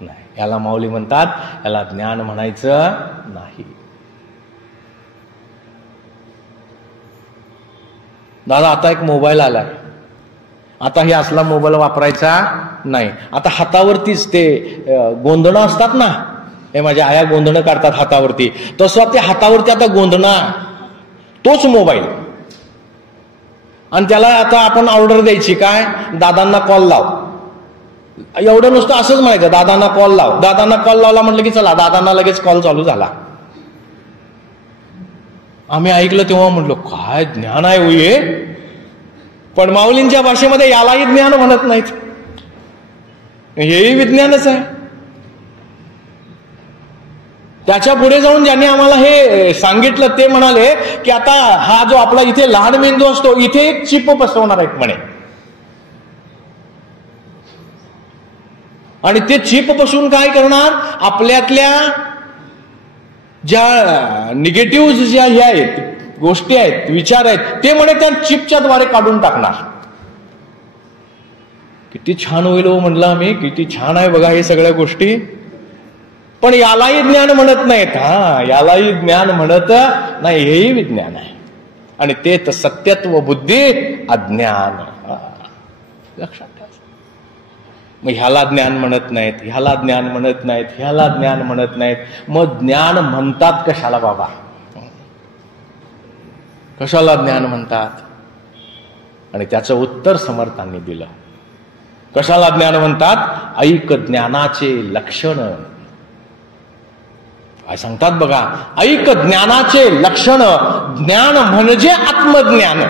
नाही, याला माऊली म्हणतात, याला ज्ञान म्हणायचं नाही. दादा आता एक मोबाईल आलाय, आता हे असला मोबाईल वापरायचा नाही. आता हातावरतीच ते गोंधणं असतात ना, हे माझ्या आया गोंधणं काढतात हातावरती, तसं ते हातावरती आता गोंधणं, तोच मोबाईल. आणि त्याला आता आपण ऑर्डर द्यायची काय, दादांना कॉल लाव. एवढं नुसतं असंच म्हणायचं, दादांना कॉल लाव. दादांना कॉल लावला म्हटलं की चला, दादांना लगेच कॉल चालू झाला. आम्ही ऐकलं तेव्हा म्हटलं काय ज्ञान आहे हे. पण माऊलींच्या भाषेमध्ये यालाही ज्ञान म्हणत नाहीत, हेही विज्ञानच आहे. त्याच्या पुढे जाऊन ज्यांनी आम्हाला हे सांगितलं ते म्हणाले की आता हा जो आपला इथे लहान मेंदू असतो, इथे एक चिप बसवणार आहेत म्हणे, आणि ते चिप बसून काय करणार, आपल्यातल्या ज्या निगेटिव्ह ज्या हे आहेत, गोष्टी आहेत, विचार आहेत, ते म्हणे त्या चिपच्या द्वारे काढून टाकणार. किती छान होईल हो म्हटलं आम्ही, किती छान आहे बघा हे सगळ्या गोष्टी. पण यालाही ज्ञान म्हणत नाहीत. यालाही ज्ञान म्हणत नाही, हेही विज्ञान आहे. आणि ते तर सत्यत्व बुद्धी अज्ञान. लक्षात ठेवा. मग ह्याला ज्ञान म्हणत नाहीत, ह्याला ज्ञान म्हणत नाहीत, ह्याला ज्ञान म्हणत नाहीत. मग ज्ञान म्हणतात कशाला बाबा, कशाला ज्ञान म्हणतात? आणि त्याचं उत्तर समर्थांनी दिलं. कशाला ज्ञान म्हणतात? ऐक ज्ञानाचे लक्षण. काय सांगतात बघा, ऐक ज्ञानाचे लक्षण, ज्ञान म्हणजे आत्मज्ञान.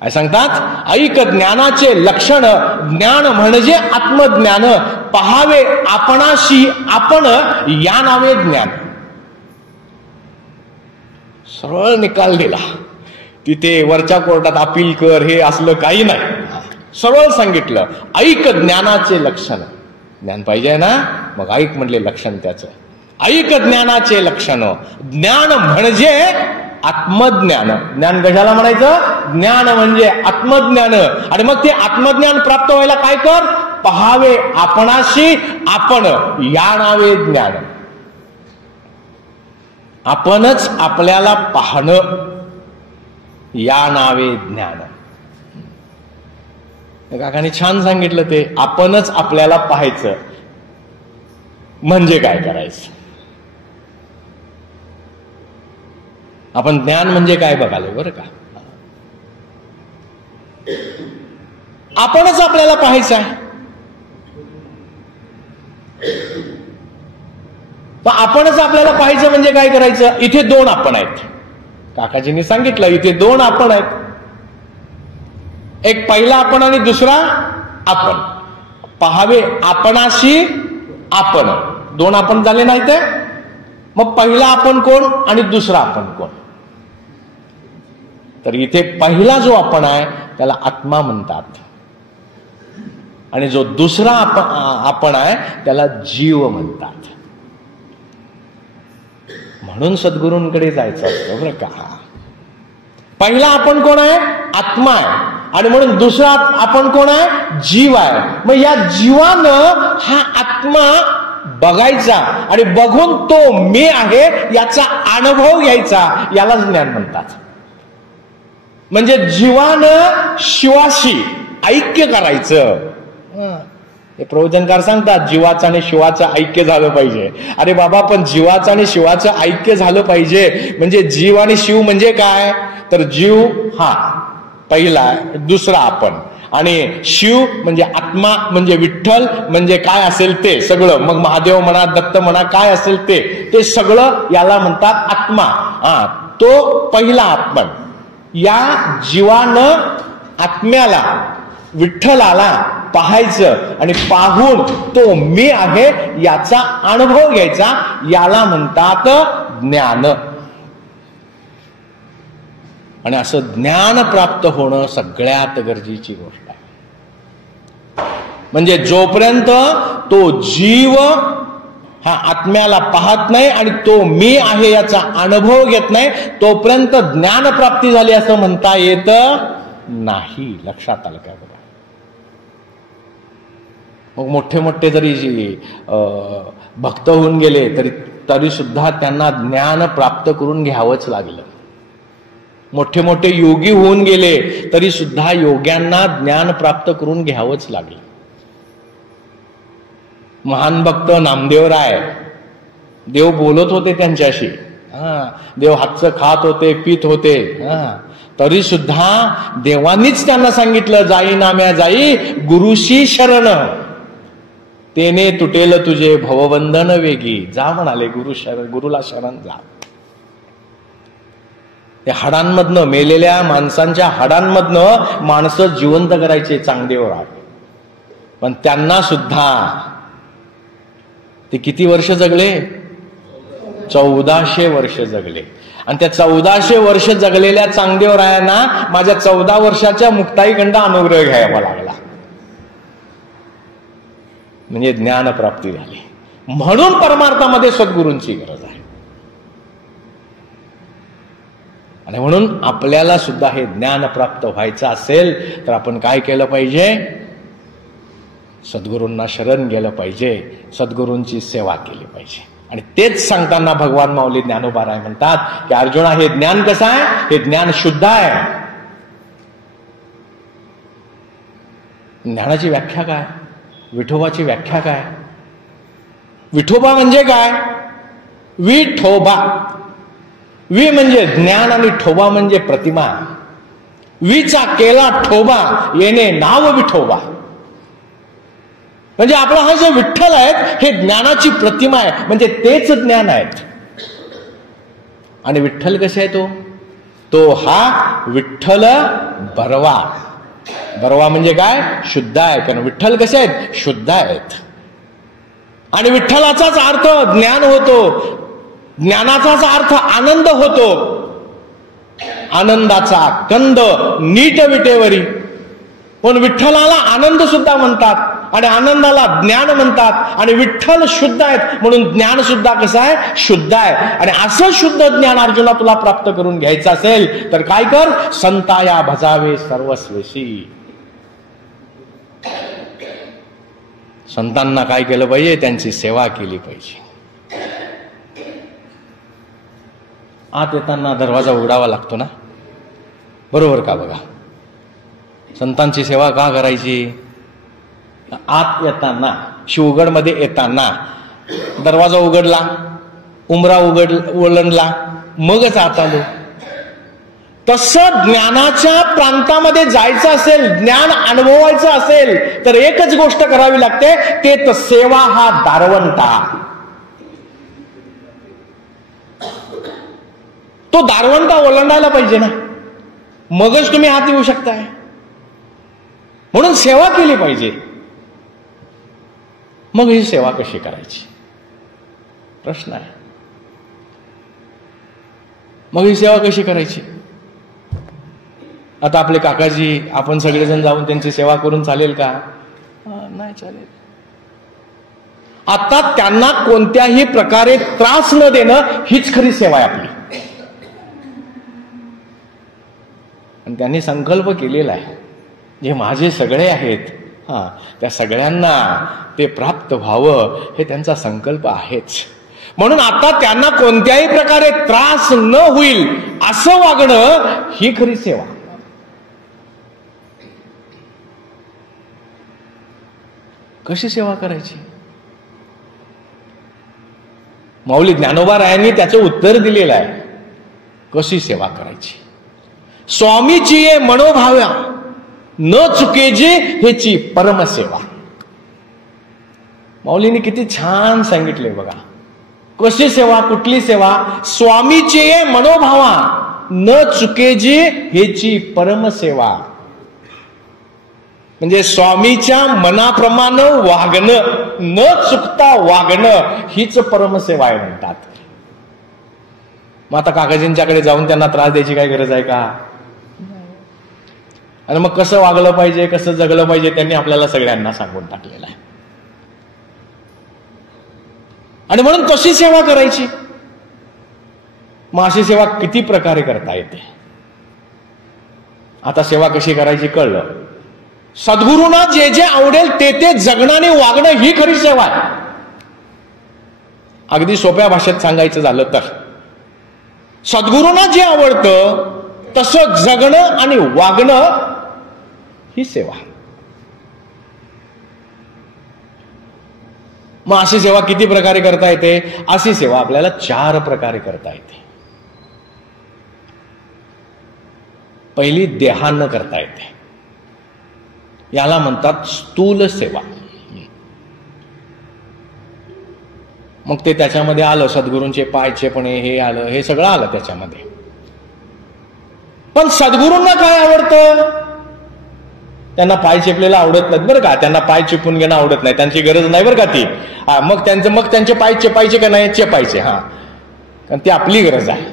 काय सांगतात? ऐक ज्ञानाचे लक्षण, ज्ञान म्हणजे आत्मज्ञान. पहावे आपणाशी आपण, या नावे ज्ञान. सरळ निकाल दिला. तिथे वरच्या कोर्टात अपील कर हे असलं काही नाही, सरळ सांगितलं ऐक ज्ञानाचे लक्षण. ज्ञान पाहिजे ना, मग ऐक म्हणले लक्षण त्याचं. ऐक ज्ञानाचे लक्षण, ज्ञान म्हणजे आत्मज्ञान. ज्ञान कशाला म्हणायचं? ज्ञान म्हणजे आत्मज्ञान. आणि मग ते आत्मज्ञान प्राप्त व्हायला काय कर? पहावे आपणाशी आपण, या नावे ज्ञान. आपणच आपल्याला पाहणं, या नावे ज्ञान. काकांनी छान सांगितलं ते. आपणच आपल्याला पाहायचं म्हणजे काय करायचं? आपण ज्ञान म्हणजे काय बघालो बरं का. आपणच आपल्याला पाहायचं आहे. आपणच आपल्याला पाहायचं म्हणजे काय करायचं? इथे दोन आपण आहेत. काकाजींनी सांगितलं इथे दोन आपण आहेत. एक पहिला आपण आणि दुसरा आपण. पहावे आपणाशी आपण, दोन आपण झाले नाही ते. मग पहिला आपण कोण आणि दुसरा आपण कोण? तर इथे पहिला जो आपण आहे त्याला आत्मा म्हणतात, आणि जो दुसरा आपण आहे त्याला जीव म्हणतात. म्हणून सद्गुरूंकडे जायचं असतं बरं का. पहिला आपण कोण आहे? आत्मा आहे. आणि म्हणून दुसरा आपण कोण आहे? जीव आहे. मग या जीवानं हा आत्मा बघायचा आणि बघून तो मी आहे याचा अनुभव घ्यायचा, यालाच ज्ञान म्हणतात. म्हणजे जीवानं शिवाशी ऐक्य करायचं. हे प्रवचनकार सांगतात जीवाचं आणि शिवाचं ऐक्य झालं पाहिजे. अरे बाबा, पण जीवाचं आणि शिवाचं ऐक्य झालं पाहिजे म्हणजे जीव आणि शिव म्हणजे काय? तर जीव हा पहिला, दुसरा आपण, आणि शिव म्हणजे आत्मा, म्हणजे विठ्ठल, म्हणजे काय असेल ते सगळं. मग महादेव म्हणा, दत्त म्हणा, काय असेल ते सगळं याला म्हणतात आत्मा. तो पहिला आपण. या जीवानं आत्म्याला, विठ्ठलाला पाहायचं आणि पाहून तो मी आहे याचा अनुभव घ्यायचा, याला म्हणतात ज्ञान. आणि असं ज्ञान प्राप्त होणं सगळ्यात गरजेची गोष्ट आहे. म्हणजे जोपर्यंत तो जीव हा आत्म्याला पाहत नाही आणि तो मी आहे याचा अनुभव घेत नाही, तोपर्यंत ज्ञानप्राप्ती झाली असं म्हणता येत नाही. लक्षात आलं का बघा. मग मोठे मोठे जरी भक्त होऊन गेले तरी सुद्धा त्यांना ज्ञान प्राप्त करून घ्यावंच लागलं. मोठे मोठे योगी होऊन गेले तरी सुद्धा योग्यांना ज्ञान प्राप्त करून घ्यावंच लागलं. महान भक्त नामदेवराय, देव बोलत होते त्यांच्याशी, देव हातचं खात होते, पित होते, तरी सुद्धा देवानीच त्यांना सांगितलं, जाई नाम्या जाई गुरुशी शरण, तेने तुटेल तुझे भवबंधन वेगी. जा म्हणाले, गुरुला शरण जा. त्या हाडांमधनं, मेलेल्या माणसांच्या हाडांमधनं माणसं जिवंत करायचे चांगदेवराय. पण त्यांना सुद्धा ते किती वर्ष जगले? 1400 वर्ष जगले. आणि त्या 1400 वर्ष जगलेल्या चांगदेवरायांना माझ्या 14 वर्षाच्या मुक्ताईखंड अनुग्रह घ्यावा लागला. म्हणजे ज्ञानप्राप्ती झाली. म्हणून परमार्थामध्ये सद्गुरूंची गरज आहे. आणि म्हणून आपल्याला सुद्धा हे ज्ञान प्राप्त व्हायचं असेल तर आपण काय केलं पाहिजे? सद्गुरूंना शरण गेलं पाहिजे, सद्गुरूंची सेवा केली पाहिजे. आणि तेच सांगताना भगवान माऊली ज्ञानोबाराय म्हणतात की अर्जुना, हे ज्ञान कसं आहे? हे ज्ञान शुद्ध आहे. ज्ञानाची व्याख्या काय? विठोबाची व्याख्या काय? विठोबा म्हणजे काय? विठोबा, वि म्हणजे ज्ञान आणि ठोबा म्हणजे प्रतिमा. विचा केला ठोबा, येणे नाव विठोबा. म्हणजे आपला हा जो विठ्ठल आहेत हे ज्ञानाची प्रतिमा आहे, म्हणजे तेच ज्ञान आहेत. आणि विठ्ठल कसे आहे? तो हा विठ्ठल बरवा. बरवा म्हणजे काय? शुद्ध आहे. कारण विठ्ठल कसे आहेत? शुद्ध आहेत. आणि विठ्ठलाचाच अर्थ ज्ञान होतो, ज्ञानाचाच अर्थ आनंद होतो. आनंदाचा कंद नीट विटेवरी. पण विठ्ठलाला आनंद सुद्धा म्हणतात आणि आनंदाला ज्ञान म्हणतात. आणि विठ्ठल शुद्ध आहेत म्हणून ज्ञान सुद्धा कसं आहे? शुद्ध आहे. आणि असं शुद्ध ज्ञान अर्जुना तुला प्राप्त करून घ्यायचं असेल तर काय कर? संताया भजावे सर्वस्वेशी. संतांना काय केलं पाहिजे? त्यांची सेवा केली पाहिजे. आत येताना दरवाजा उघडावा लागतो ना, बरोबर का? बघा, संतांची सेवा का करायची? आत येताना, शिवगडमध्ये येताना दरवाजा उघडला, उंबरा ओलांडला, मगच आत आलो. तसं ज्ञानाच्या प्रांतामध्ये जायचं असेल, ज्ञान अनुभवायचं असेल तर एकच गोष्ट करावी लागते, ते तर सेवा हा दारवंटा. तो दारवंटा ओलांडायला पाहिजे ना, मगच तुम्ही आत येऊ शकताय. म्हणून सेवा केली पाहिजे. मग ही सेवा कशी करायची? प्रश्न आहे. मग ही सेवा कशी करायची? आता आपले काकाजी, आपण सगळेजण जाऊन त्यांची सेवा करून चालेल का? नाही चालेल. आता त्यांना कोणत्याही प्रकारे त्रास न देणं हीच खरी सेवा आहे आपली. आणि त्यांनी संकल्प केलेला आहे, जे माझे सगळे आहेत त्या सगळ्यांना ते प्राप्त व्हावं हे त्यांचा संकल्प आहेच. म्हणून आता त्यांना कोणत्याही प्रकारे त्रास न होईल असं वागणं ही खरी सेवा. कशी सेवा करायची? माऊली ज्ञानोबारायांनी त्याचं उत्तर दिलेलं आहे. कशी सेवा करायची? स्वामीची ये मनोभाव्या न चुकेजे हेची परमसेवा. माऊलीने किती छान सांगितले बघा. कशी सेवा? कुठली सेवा? स्वामीचे ये मनोभावा न चुकेजे हेची परमसेवा. म्हणजे स्वामीच्या मनाप्रमाणे वागणं, न चुकता वागणं हीच परमसेवा आहे म्हणतात. मग आता काकाजींच्याकडे जाऊन त्यांना त्रास द्यायची काय गरज आहे का? आणि मग कसं वागलं पाहिजे, कसं जगलं पाहिजे त्यांनी आपल्याला सगळ्यांना सांगून टाकलेलं आहे. आणि म्हणून तशी सेवा करायची. मग अशी सेवा किती प्रकारे करता येते. आता सेवा कशी करायची कळलं. सद्गुरूंना जे जे आवडेल ते ते जगणं आणि वागणं ही खरी सेवा आहे. अगदी सोप्या भाषेत सांगायचं झालं तर सद्गुरूंना जे आवडतं तसं जगणं आणि वागणं ही सेवा. मग अशी सेवा किती प्रकारे करता येते. अशी सेवा आपल्याला 4 प्रकारे करता येते. पहिली देहानं करता येते. याला म्हणतात स्थूल सेवा. मग ते त्याच्यामध्ये आलं, सद्गुरूंचे पायचे पण हे आलं, हे सगळं आलं त्याच्यामध्ये. पण सद्गुरूंना काय आवडतं. त्यांना पाय चेपलेला आवडत नाहीत बरं का. त्यांना पाय चिपून घेणं आवडत नाही, त्यांची गरज नाही बरं का ती. मग त्यांचे पाय चेपायचे का नाही, चेपायचे. हा, कारण ती आपली गरज आहे.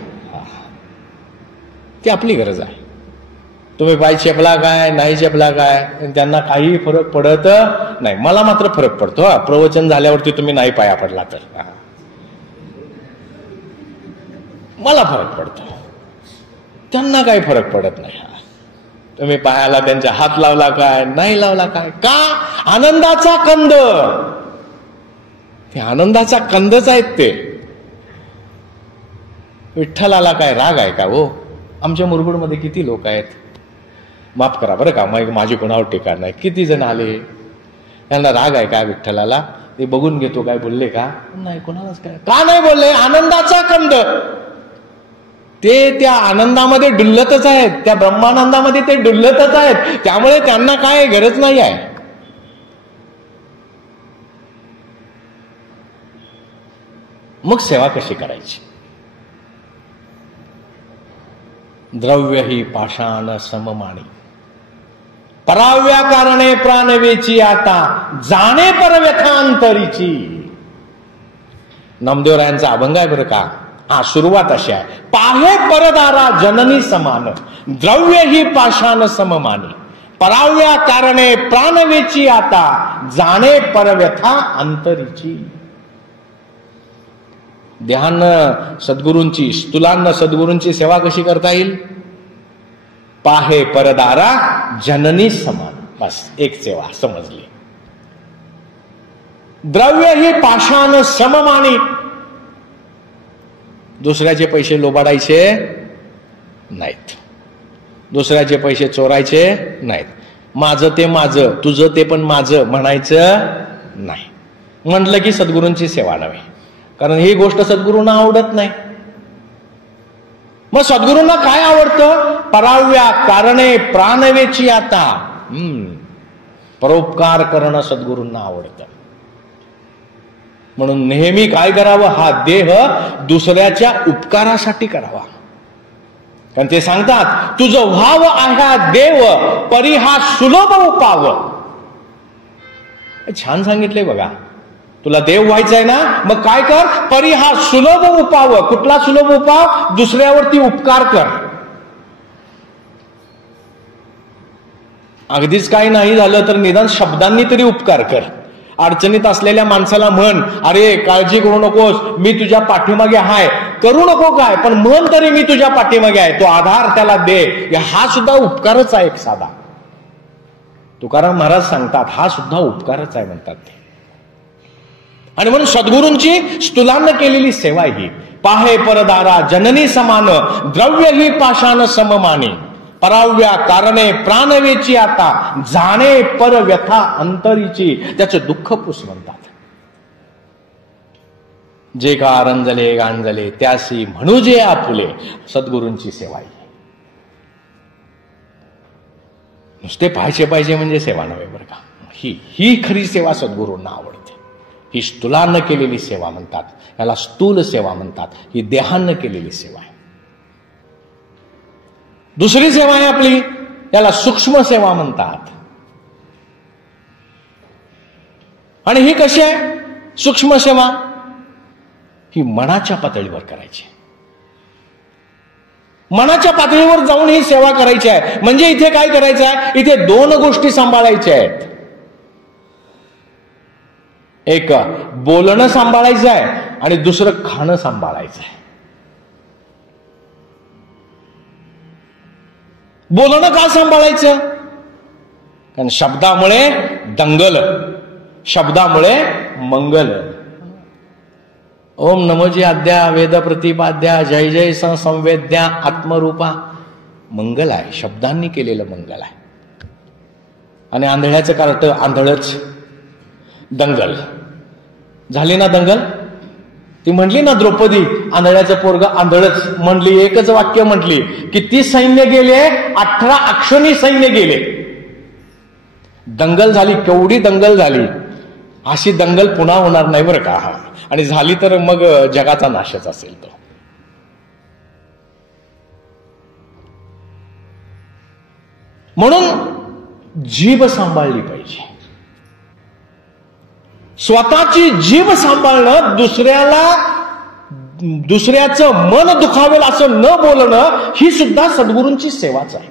ती आपली गरज आहे. तुम्ही पाय चेपला काय नाही चेपला काय त्यांना काही फरक पडत नाही. मला मात्र फरक पडतो. प्रवचन झाल्यावरती तुम्ही नाही पाया पडला तर मला फरक पडतो. त्यांना काही फरक पडत नाही. तुम्ही पायाला त्यांच्या हात लावला काय नाही लावला काय. का. आनंदाचा कंद. ते आनंदाचा कंदच आहेत ते. विठ्ठलाला काय राग आहे का हो. आमच्या मुरगुडमध्ये किती लोक आहेत, माफ करा बरं का, माझी कोणावर टीका नाही. किती जण आले, त्यांना राग आहे का विठ्ठलाला. ते बघून घेतो काय बोलले का नाही, कोणालाच काय का नाही बोलले. आनंदाचा कंद. ते त्या आनंदामध्ये डुल्लतच आहेत, त्या ब्रह्मानंदामध्ये ते डुल्लतच आहेत. त्यामुळे त्यांना काय गरज नाही आहे. मग सेवा कशी करायची. द्रव्य ही पाषाण सममाणी पराव्या कारणे प्राणवेची आता जाणे परव्यथांतरीची. नामदेवरायांचा अभंग आहे बरं का. हा, सुरुवात अशी आहे. पाहे परदारा जननी समान द्रव्य ही पाषाण सममानी पराव्या कारणे प्राणवेची आता जाणे परव्यथा अंतरीची. ध्यान सद्गुरूंची, स्थूलांना सद्गुरूंची सेवा कशी करता येईल. पाहे परदारा जननी समान. बस एक सेवा समजली. द्रव्य ही पाषाण सममानी. दुसऱ्याचे पैसे लोबाडायचे नाहीत, दुसऱ्याचे पैसे चोरायचे नाहीत. माझं ते माझं, तुझं ते पण माझं म्हणायचं नाही. म्हटलं की सद्गुरूंची सेवा नव्हे, कारण ही गोष्ट सद्गुरूंना आवडत नाही. मग सद्गुरूंना काय आवडतं. पराव्या कारणे प्राणवेची आता. परोपकार करणं सद्गुरूंना आवडतं. म्हणून नेहमी काय करावं. हा देह दुसऱ्याच्या उपकारासाठी करावा. कारण ते सांगतात तुझं व्हाव आहे देव परी हा सुलभ उपाव. छान सांगितलंय बघा. तुला देव व्हायचं आहे ना, मग काय कर. परी हा सुलभ उपाव. कुठला सुलभ उपाव. दुसऱ्यावरती उपकार कर. अगदीच काही नाही झालं तर निदान शब्दांनी तरी उपकार कर. अडचणीत असलेल्या माणसाला म्हण, अरे काळजी करू नकोस, मी तुझ्या पाठीमागे आहे. करू नको काय, पण म्हण तरी मी तुझ्या पाठीमागे आहे. तो आधार त्याला दे. हा सुद्धा उपकारच आहे एक साधा. तुकाराम महाराज सांगतात हा सुद्धा उपकारच आहे म्हणतात ते. आणि म्हणून सद्गुरूंची स्थूलांना केलेली सेवा ही पाहे परदारा जननी समान द्रव्य ही पाषाण सममानी पराव्या कारणे प्राणवेची आता जाणे पर व्यथा अंतरीची. त्याचं दुःख पुस म्हणतात. जे का रंजले गांजले त्यासी म्हणू जे आपुले. सद्गुरूंची सेवा ही. नुसते पाहायचे पाहिजे म्हणजे सेवा नव्हे बरं का. ही खरी सेवा सद्गुरूंना आवडते. ही स्थूलानं केलेली सेवा म्हणतात, याला स्थूल सेवा म्हणतात. ही देहानं केलेली सेवा आहे. दुसरी सेवा आहे आपली, याला सूक्ष्म सेवा म्हणतात. आणि ही कशी आहे सूक्ष्म सेवा. ही मनाच्या पातळीवर करायची. मनाच्या पातळीवर जाऊन ही सेवा करायची आहे. म्हणजे इथे काय करायचं आहे, इथे दोन गोष्टी सांभाळायच्या आहेत. एक बोलणं सांभाळायचं आहे आणि दुसरं खाणं सांभाळायचं आहे. बोलणं का सांभाळायचं? कारण शब्दामुळे दंगल, शब्दामुळे मंगल. ओम नमोजी आद्या वेद प्रतिपाद्या जय जय संवेद्या आत्मरूपा. मंगल आहे, शब्दांनी केलेलं मंगल आहे. आणि आंधळ्याचं कार्ट आंधळच, दंगल झाली ना दंगल. ती म्हणली ना द्रौपदी, आंधळ्याचं पोरग आंधळच म्हणली, एकच वाक्य म्हटली. किती सैन्य गेले? 18 अक्षनी सैन्य गेले. दंगल झाली, केवढी दंगल झाली. अशी दंगल पुन्हा होणार नाही बरं का. आणि झाली तर मग जगाचा नाशच असेल तो. म्हणून जीभ सांभाळली पाहिजे. स्वतःची जीभ सांभाळणं, दुसऱ्याचं मन दुखावेल असं न बोलणं, ही सुद्धा सद्गुरूंची सेवाच आहे.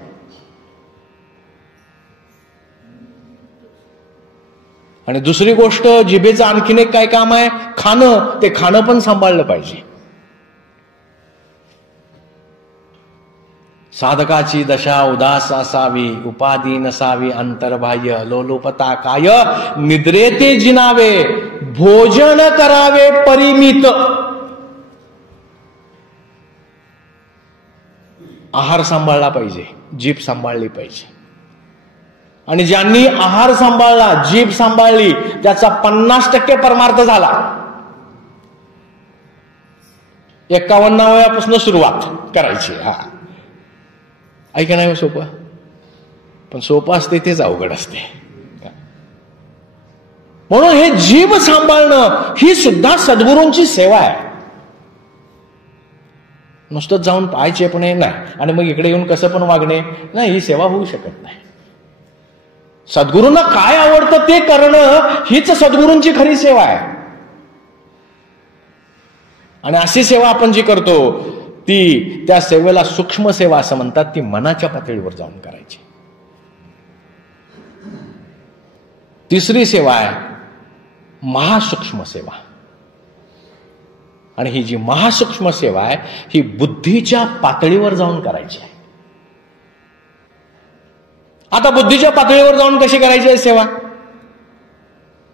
आणि दुसरी गोष्ट, जिभेचं आणखीन एक काय काम आहे, खाणं. ते खाणं पण सांभाळलं पाहिजे. साधकाची दशा उदास असावी, उपाधी नसावी अंतर्बाह्य, लोलोपता काय निद्रेते जिनावे, भोजन करावे परिमित. आहार सांभाळला पाहिजे, जीभ सांभाळली पाहिजे. आणि ज्यांनी आहार सांभाळला, जीभ सांभाळली, त्याचा 50% परमार्थ झाला. 51 वयापासून सुरुवात करायची. ऐका नाही सोपं, पण सोपं असते तेच अवघड असते. म्हणून हे जीभ सांभाळणं ही सुद्धा सद्गुरूंची सेवा आहे. नुसतंच जाऊन पाय चेपणे नाही आणि मग इकडे येऊन कसं पण वागणे नाही, ही सेवा होऊ शकत नाही. सद्गुरूंना काय आवडतं ते करणं हीच सद्गुरूंची खरी सेवा आहे. आणि अशी सेवा आपण जी करतो ती, त्या सेवेला सूक्ष्म सेवा असं म्हणतात. ती मनाच्या पातळीवर जाऊन करायची. तिसरी सेवा आहे महासूक्ष्म सेवा. आणि ही जी महासूक्ष्म सेवा आहे ही बुद्धीच्या पातळीवर जाऊन करायची आहे. आता बुद्धीच्या पातळीवर जाऊन कशी करायची आहे सेवा?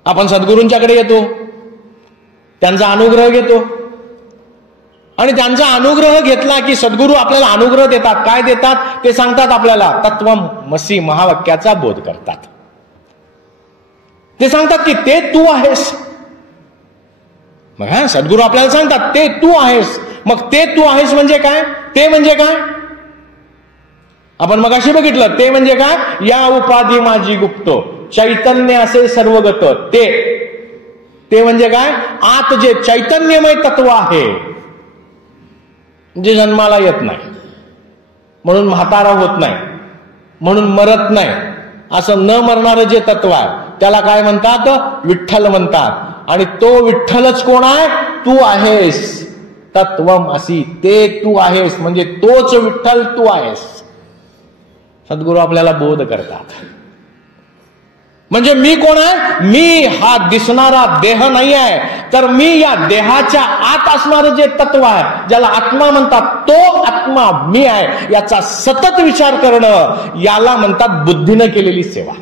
आपण सद्गुरूंच्याकडे येतो, त्यांचा अनुग्रह घेतो. आणि त्यांचा अनुग्रह घेतला की सद्गुरू आपल्याला अनुग्रह देतात. काय देतात ते सांगतात आपल्याला. तत्वमसी महावाक्याचा बोध करतात. ते सांगतात की ते तू आहेस. मग सद्गुरू आपल्याला सांगतात ते तू आहेस. मग ते तू आहेस म्हणजे काय? ते म्हणजे काय? आपण मगाशी बघितलं. ते म्हणजे काय? या उपाधी माझी गुप्त, चैतन्य असे सर्वगत. ते म्हणजे काय? आत जे चैतन्यमय तत्व आहे, जे जन्माला येत नाही, म्हणून म्हातारा होत नाही, म्हणून मरत नाही, असं न मरणारं जे तत्व आहे त्याला काय म्हणतात? विठ्ठल म्हणतात. आणि तो विठ्ठलच कोण आहे? तू आहेस. तत्वम असी, ते तू आहेस म्हणजे तोच विठ्ठल तू आहेस. सद्गुरू आपल्याला बोध करतात. म्हणजे मी कोण आहे? मी हा दिसणारा देह नाही आहे, तर मी या देहाच्या आत असणारं जे तत्व आहे, ज्याला आत्मा म्हणतात, तो आत्मा मी आहे. याचा सतत विचार करणं, याला म्हणतात बुद्धीनं केलेली सेवा.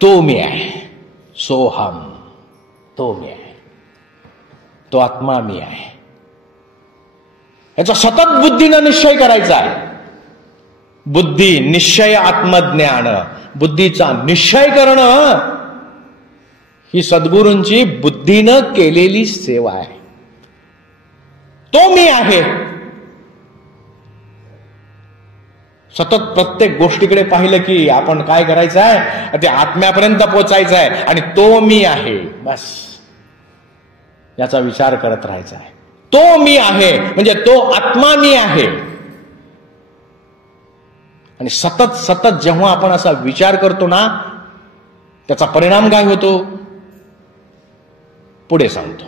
तो मी आहे, सोहम. तो मी आहे, तो आत्मा मी आहे. याचा सतत बुद्धीनं निश्चय करायचा आहे. बुद्धी निश्चय आत्मज्ञान. बुद्धीचा निश्चय करणं ही सद्गुरूंची बुद्धीनं केलेली सेवा आहे. तो मी आहे. सतत प्रत्येक गोष्टीकडे पाहिलं की आपण काय करायचं आहे? ते आत्म्यापर्यंत पोचायचं आहे. आणि तो मी आहे, बस याचा विचार करत राहायचा आहे. तो मी आहे म्हणजे तो आत्मा मी आहे. आणि सतत सतत जेव्हा आपण असा विचार करतो ना, त्याचा परिणाम काय होतो पुढे सांगतो.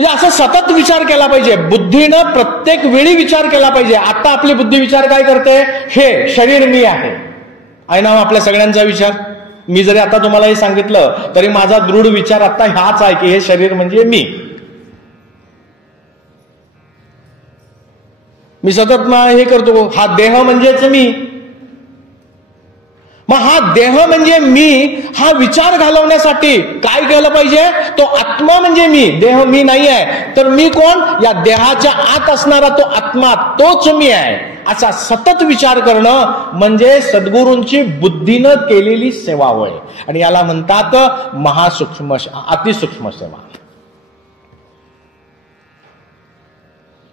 म्हणजे असं सतत विचार केला पाहिजे, बुद्धीनं प्रत्येक वेळी विचार केला पाहिजे. आता आपली बुद्धी विचार काय करते, हे शरीर मी आहे ना आपल्या सगळ्यांचा विचार. मी जरी आता तुम्हाला हे सांगितलं तरी माझा दृढ विचार आता हाच आहे की हे शरीर म्हणजे मी सतत हे करतो, हा देह म्हणजेच मी. मग हा देह म्हणजे मी हा विचार घालवण्यासाठी काय केलं पाहिजे, तो आत्मा म्हणजे मी, देह मी नाही आहे. तर मी कोण, या देहाच्या आत असणारा तो आत्मा, तोच मी आहे, असा सतत विचार करणं म्हणजे सद्गुरूंची बुद्धीनं केलेली सेवा होय. आणि याला म्हणतात महासूक्ष्म, अतिसूक्ष्म सेवा.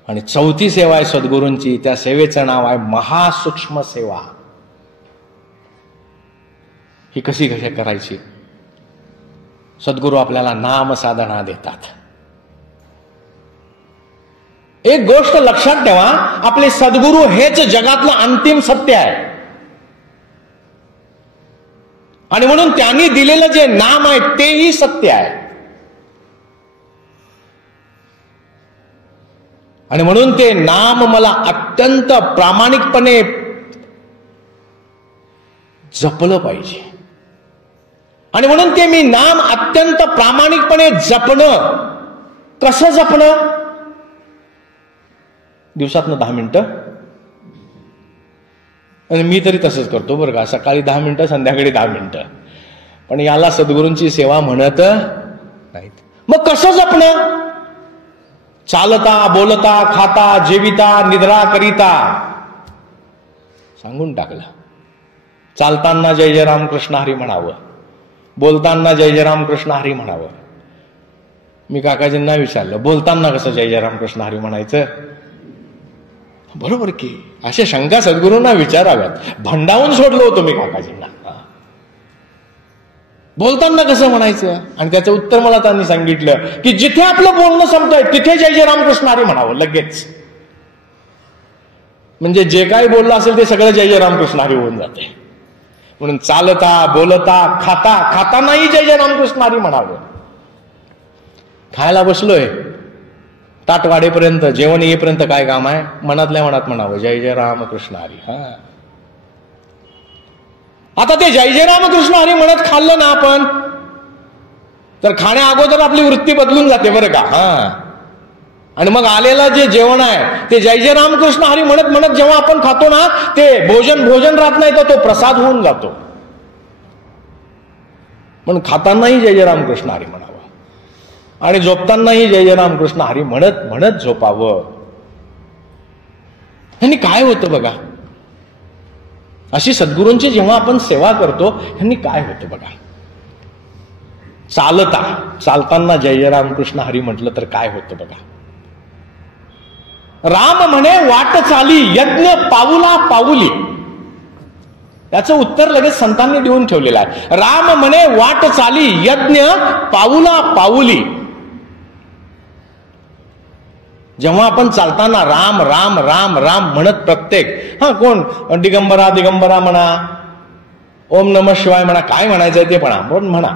आणि चौथी सेवा आहे सद्गुरूंची, त्या सेवेचं नाव आहे महासूक्ष्म सेवा. ही कशी करायची, सद्गुरू आपल्याला नाम साधना देतात. एक गोष्ट लक्षात ठेवा, आपले सद्गुरू हेच जगातलं अंतिम सत्य आहे. आणि म्हणून त्यांनी दिलेलं जे नाम आहे तेही सत्य आहे. आणि म्हणून ते नाम मला अत्यंत प्रामाणिकपणे जपलं पाहिजे. आणि म्हणून ते मी नाम अत्यंत प्रामाणिकपणे जपणं. कसं जपणं, दिवसातनं 10 मिनिटं. आणि मी तरी तसंच करतो बरं का, सकाळी 10 मिनिटं, संध्याकाळी 10 मिनिटं. पण याला सद्गुरूंची सेवा म्हणत नाहीत. मग कसं जपणं, चालता बोलता खाता जेविता निद्रा करिता सांगून टाकलं. चालताना जय जय राम कृष्ण हरी म्हणावं, बोलताना जय जय राम कृष्ण हरी म्हणावं. मी काकाजींना विचारलं, बोलताना कसं जय जय राम कृष्ण हरी म्हणायचं, बरोबर की, अशा शंका सद्गुरूंना विचाराव्यात. भंडावून सोडलो होतो मी काकाजींना, बोलताना कसं म्हणायचं. आणि त्याचं उत्तर मला त्यांनी सांगितलं की जिथे आपलं बोलणं संपतंय तिथे जय जय राम कृष्ण हरी म्हणावं लगेच. म्हणजे जे काही बोललं असेल ते सगळं जय जय राम कृष्ण हरी होऊन जाते. म्हणून चालता बोलता खातानाही जय जय राम कृष्ण हरी म्हणावं. खायला बसलोय, ताट वाढेपर्यंत, जेवण येईपर्यंत काय काम आहे, मनातल्या मनात म्हणावं जय जय राम कृष्ण हरी. आता ते जय जय राम कृष्ण हरी म्हणत खाल्लं ना आपण, तर खाण्या अगोदर आपली वृत्ती बदलून जाते बरं का. आणि मग आलेलं जे जेवण आहे ते जय जय राम कृष्ण हरी म्हणत म्हणत जेव्हा आपण खातो ना, ते भोजन राहत नाही, तर तो प्रसाद होऊन जातो. म्हणून खातानाही जय जय राम कृष्ण हरी म्हणावं आणि झोपतानाही जय जय राम कृष्ण हरी म्हणत म्हणत झोपावं. ह्यांनी काय होतं बघा, अशी सद्गुरूंची जेव्हा आपण सेवा करतो ह्यांनी काय होतं बघा. चालताना जय जय राम कृष्ण हरी म्हटलं तर काय होतं बघा. राम म्हणे वाट चाली यज्ञ पाऊला पाऊली. त्याचं उत्तर लगेच संतांनी देऊन ठेवलेलं आहे. राम म्हणे वाट चाली यज्ञ पाऊला पाऊली. जेव्हा आपण चालताना राम राम राम राम म्हणत प्रत्येक, कोण दिगंबरा दिगंबरा म्हणा, ओम नमः शिवाय म्हणा, काय म्हणायचंय ते म्हणा.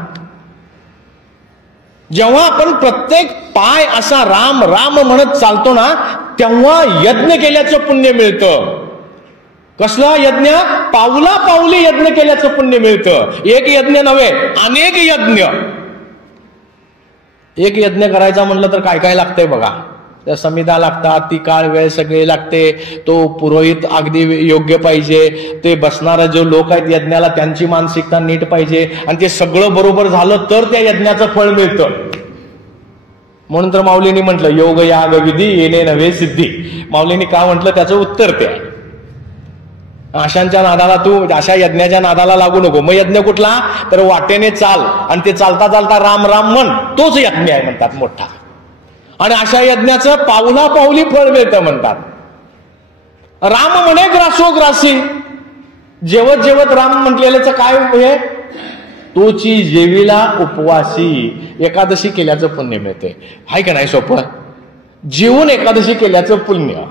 जेव्हा आपण प्रत्येक पाय असा राम राम म्हणत चालतो ना, तेव्हा यज्ञ केल्याचं पुण्य मिळतं. कसला यज्ञ, पाऊला पाऊली यज्ञ केल्याचं पुण्य मिळतं. एक यज्ञ नव्हे, अनेक यज्ञ. एक यज्ञ करायचा म्हटलं तर काय काय लागतंय बघा. त्या समिधा लागतात, ती काळ वेळ सगळे लागते, तो पुरोहित अगदी योग्य पाहिजे, ते बसणारे जो लोक आहेत यज्ञाला त्यांची मानसिकता नीट पाहिजे, आणि ते सगळं बरोबर झालं तर त्या यज्ञाचं फळ मिळतं. म्हणून तर माऊलींनी म्हटलं योग याग विधी येणे नव्हे सिद्धी. माऊलींनी का म्हटलं त्याचं उत्तर ते आहे. अशांच्या नादाला, तू अशा यज्ञाच्या नादाला लागू नको. मग यज्ञ कुठला, तर वाटेने चाल आणि ते चालता चालता राम राम म्हण, तोच यज्ञ आहे म्हणतात मोठा. आणि अशा यज्ञाचं पाऊला पाऊली फळ मिळतं म्हणतात. राम म्हणे ग्रासोग्रासी, जेवत जेवत राम म्हटलेल्याचं काय हे, तोची जेवीला उपवासी. एकादशी केल्याचं पुण्य मिळते. हाय का नाही सोपं, जेवून एकादशी केल्याचं पुण्य.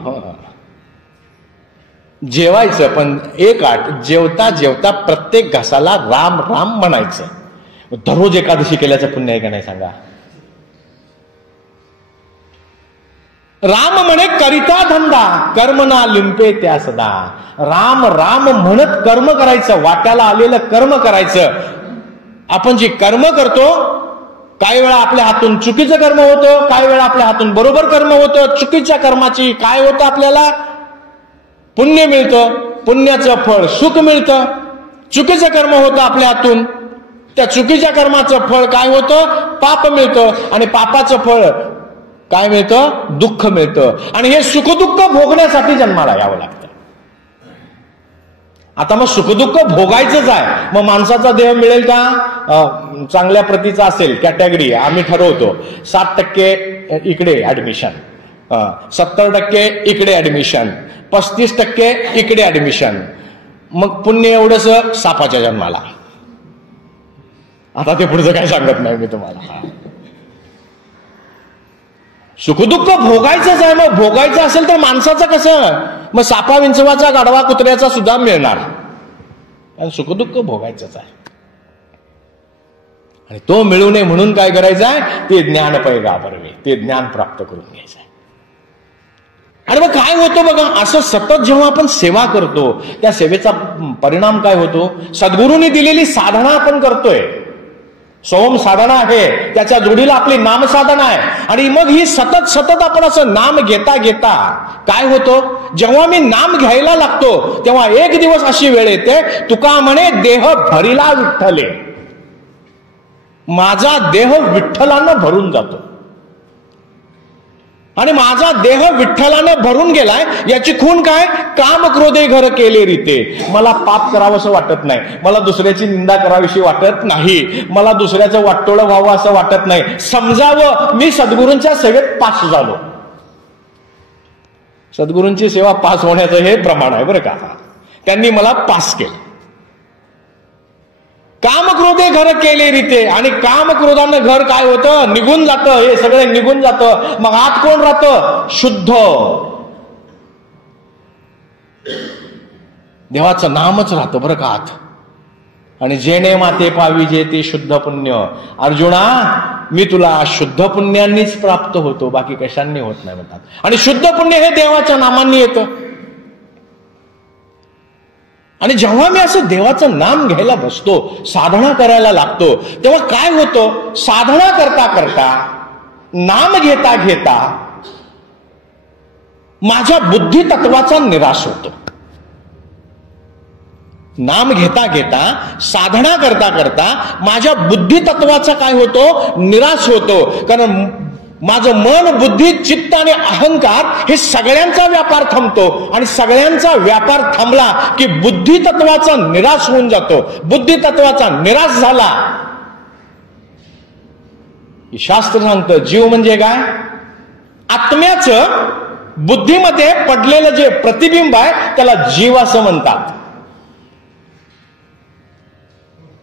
जेवायचं पण एक आठ, जेवता जेवता प्रत्येक घासाला राम राम म्हणायचं. दररोज एकादशी केल्याचं पुण्य आहे का नाही सांगा. राम म्हणे करिता धंदा, कर्म ना लिंपे त्या सदा. राम राम म्हणत कर्म करायचं, वाट्याला आलेलं कर्म करायचं. आपण जे कर्म करतो, काही वेळा आपल्या हातून चुकीचं कर्म होतं, काही वेळा आपल्या हातून बरोबर कर्म होतं. चुकीच्या कर्माची काय होतं, आपल्याला पुण्य मिळतं, पुण्याचं फळ सुख मिळतं. चुकीचं कर्म होतं आपल्या हातून, त्या चुकीच्या कर्माचं फळ काय होतं, पाप मिळतं. आणि पापाचं फळ काय मिळतं, दुःख मिळतं. आणि हे सुखदुःख भोगण्यासाठी जन्माला यावं लागतं. आता मग सुखदुःख भोगायचंच आहे, मग माणसाचा देह मिळेल का, चांगल्या प्रतीचा असेल, कॅटेगरी आम्ही ठरवतो. 7% इकडे ऍडमिशन, 70% इकडे ऍडमिशन, 35% इकडे ऍडमिशन. मग पुण्य एवढंस सापाच्या जन्माला. आता ते पुढचं काय सांगत नाही मी तुम्हाला. सुखदुःख भोगायचंच आहे. मग भोगायचं असेल तर माणसाचं कसं, मग सापा विंचवाचा, गाढवा कुत्र्याचा सुद्धा मिळणार. आणि सुखदुःख भोगायचंच आहे. आणि तो मिळू नये म्हणून काय करायचं आहे, ते ज्ञान पैगा बरवे, ते ज्ञान प्राप्त करून घ्यायचं आहे. आणि मग काय होतं बघा, असं सतत जेव्हा आपण सेवा करतो, त्या सेवेचा परिणाम काय होतो, सद्गुरूंनी दिलेली साधना आपण करतोय, सोम साधना आहे, त्याच्या जोडीला आपली नाम साधना आहे. आणि मग ही सतत सतत आपण असं नाम घेता घेता काय होतं, जेव्हा मी नाम घ्यायला लागतो तेव्हा एक दिवस अशी वेळ येते, तुका म्हणे देह भरिला विठ्ठले, माझा देह विठ्ठलानं भरून जातो. आणि माझा देह विठ्ठलानं भरून गेलाय, याची खूण काय, काम क्रोधे घर केले रीते. मला पाप करावंसं वाटत नाही, मला दुसऱ्याची निंदा करावीशी वाटत नाही, मला दुसऱ्याचं वाटोळं व्हावं असं वाटत नाही. समजावं मी सद्गुरूंच्या सेवेत पास झालो. सद्गुरूंची सेवा पास होण्याचं हे प्रमाण आहे बरं का. त्यांनी मला पास केलं. काम क्रोधे घर केले रीते. आणि काम क्रोधानं घर काय होतं, निघून जातं, हे सगळं निघून जातं. मग आत कोण राहतं, शुद्ध देवाचं नामच राहतं बरं का आत. आणि जेणे माते पावी जे ते शुद्ध पुण्य. अर्जुना मी तुला शुद्ध पुण्यानीच प्राप्त होतो, बाकी कशांनी होत नाही म्हणतात. आणि शुद्ध पुण्य हे देवाच्या नामांनी येतं. आणि जेव्हा मी असं देवाचं नाम घ्यायला बसतो, साधना करायला लागतो, तेव्हा काय होतं, साधना करता करता, नाम घेता घेता माझ्या बुद्धी तत्वाचा निराश होतो. नाम घेता घेता, साधना करता करता माझ्या बुद्धी तत्वाचा काय होतो, निराश होतो. कारण माझं मन, बुद्धी, चित्त आणि अहंकार हे सगळ्यांचा व्यापार थांबतो. आणि सगळ्यांचा व्यापार थांबला की बुद्धी तत्वाचा निराश होऊन जातो. बुद्धी तत्वाचा निराश झाला, शास्त्र सांगतं जीव म्हणजे काय, आत्म्याचं बुद्धीमध्ये पडलेलं जे प्रतिबिंब आहे त्याला जीव असं म्हणतात.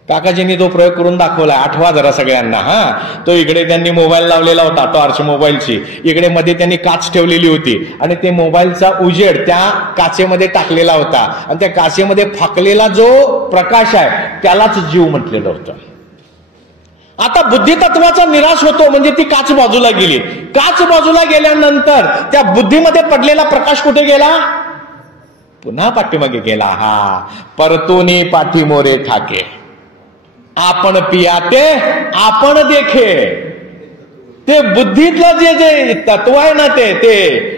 काकाजींनी तो प्रयोग करून दाखवला, आठवा जरा सगळ्यांना. तो इकडे त्यांनी मोबाईल लावलेला होता, टॉर्च मोबाईलची, इकडे मध्ये त्यांनी काच ठेवलेली होती. आणि ते मोबाईलचा उजेड त्या काचेमध्ये टाकलेला होता. आणि त्या काचेमध्ये फाकलेला जो प्रकाश आहे त्यालाच जीव म्हटलेलं होतं. आता बुद्धितत्वाचा निराश होतो, म्हणजे ती काच बाजूला गेली. काच बाजूला गेल्यानंतर त्या बुद्धीमध्ये पडलेला प्रकाश कुठे गेला, पुन्हा पाठीमागे गेला. परतोनी पाठीमोरे ठाके, आपण पियाते आपण देखे. ते बुद्धीतलं जे जे तत्व आहे ना, ते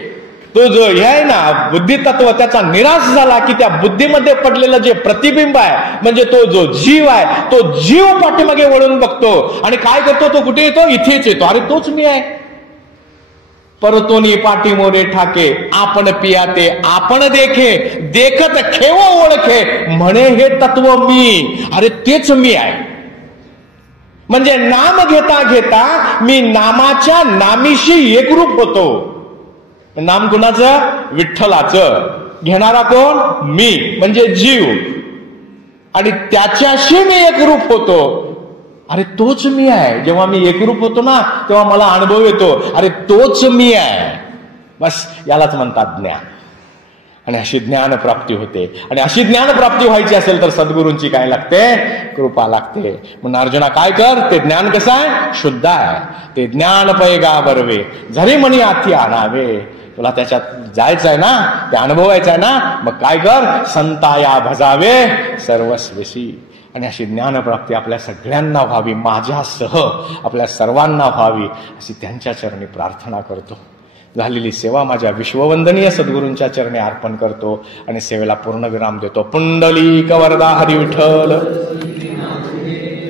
तो जो हे आहे ना बुद्धी तत्व, त्याचा निराश झाला की त्या बुद्धीमध्ये पडलेलं जे प्रतिबिंब आहे, म्हणजे तो जो जीव आहे, तो जीव पाठीमागे वळून बघतो. आणि काय करतो, तो कुठे येतो, इथेच येतो. अरे तोच मी आहे. परतोनी पाठीमोरे ठाके, आपण पियाते आपण देखे, देखत खेव ओळखे, म्हणे हे तत्व मी. अरे तेच मी आहे. म्हणजे नाम घेता घेता मी नामाच्या नामीशी एकरूप होतो. नाम कुणाचं, विठ्ठलाचं. घेणारा कोण, मी म्हणजे जीव. आणि त्याच्याशी मी एकरूप होतो. अरे तोच मी आहे. जेव्हा मी एकरूप होतो ना, तेव्हा मला अनुभव येतो, अरे तोच मी आहे. बस यालाच म्हणतात ज्ञान. आणि अशी ज्ञानप्राप्ती होते. आणि अशी ज्ञानप्राप्ती व्हायची असेल तर सद्गुरूंची काय लागते? कृपा लागते. म्हणून अर्जुना काय कर, ते ज्ञान कसं आहे? शुद्ध आहे. ते ज्ञान पैगा बरवे झरी मनी हाती आणावे. तुला त्याच्यात जायचं आहे ना, ते अनुभवायचं आहे ना, मग काय कर, संताया भजावे सर्वस्वशी. आणि अशी ज्ञानप्राप्ती आपल्या सगळ्यांना व्हावी, माझ्यासह आपल्या सर्वांना व्हावी, अशी त्यांच्या चरणी प्रार्थना करतो. झालेली सेवा माझ्या विश्ववंदनीय सद्गुरूंच्या चरणी अर्पण करतो आणि सेवेला पूर्णविराम देतो. पुंडलिक वरदा हरी विठ्ठल.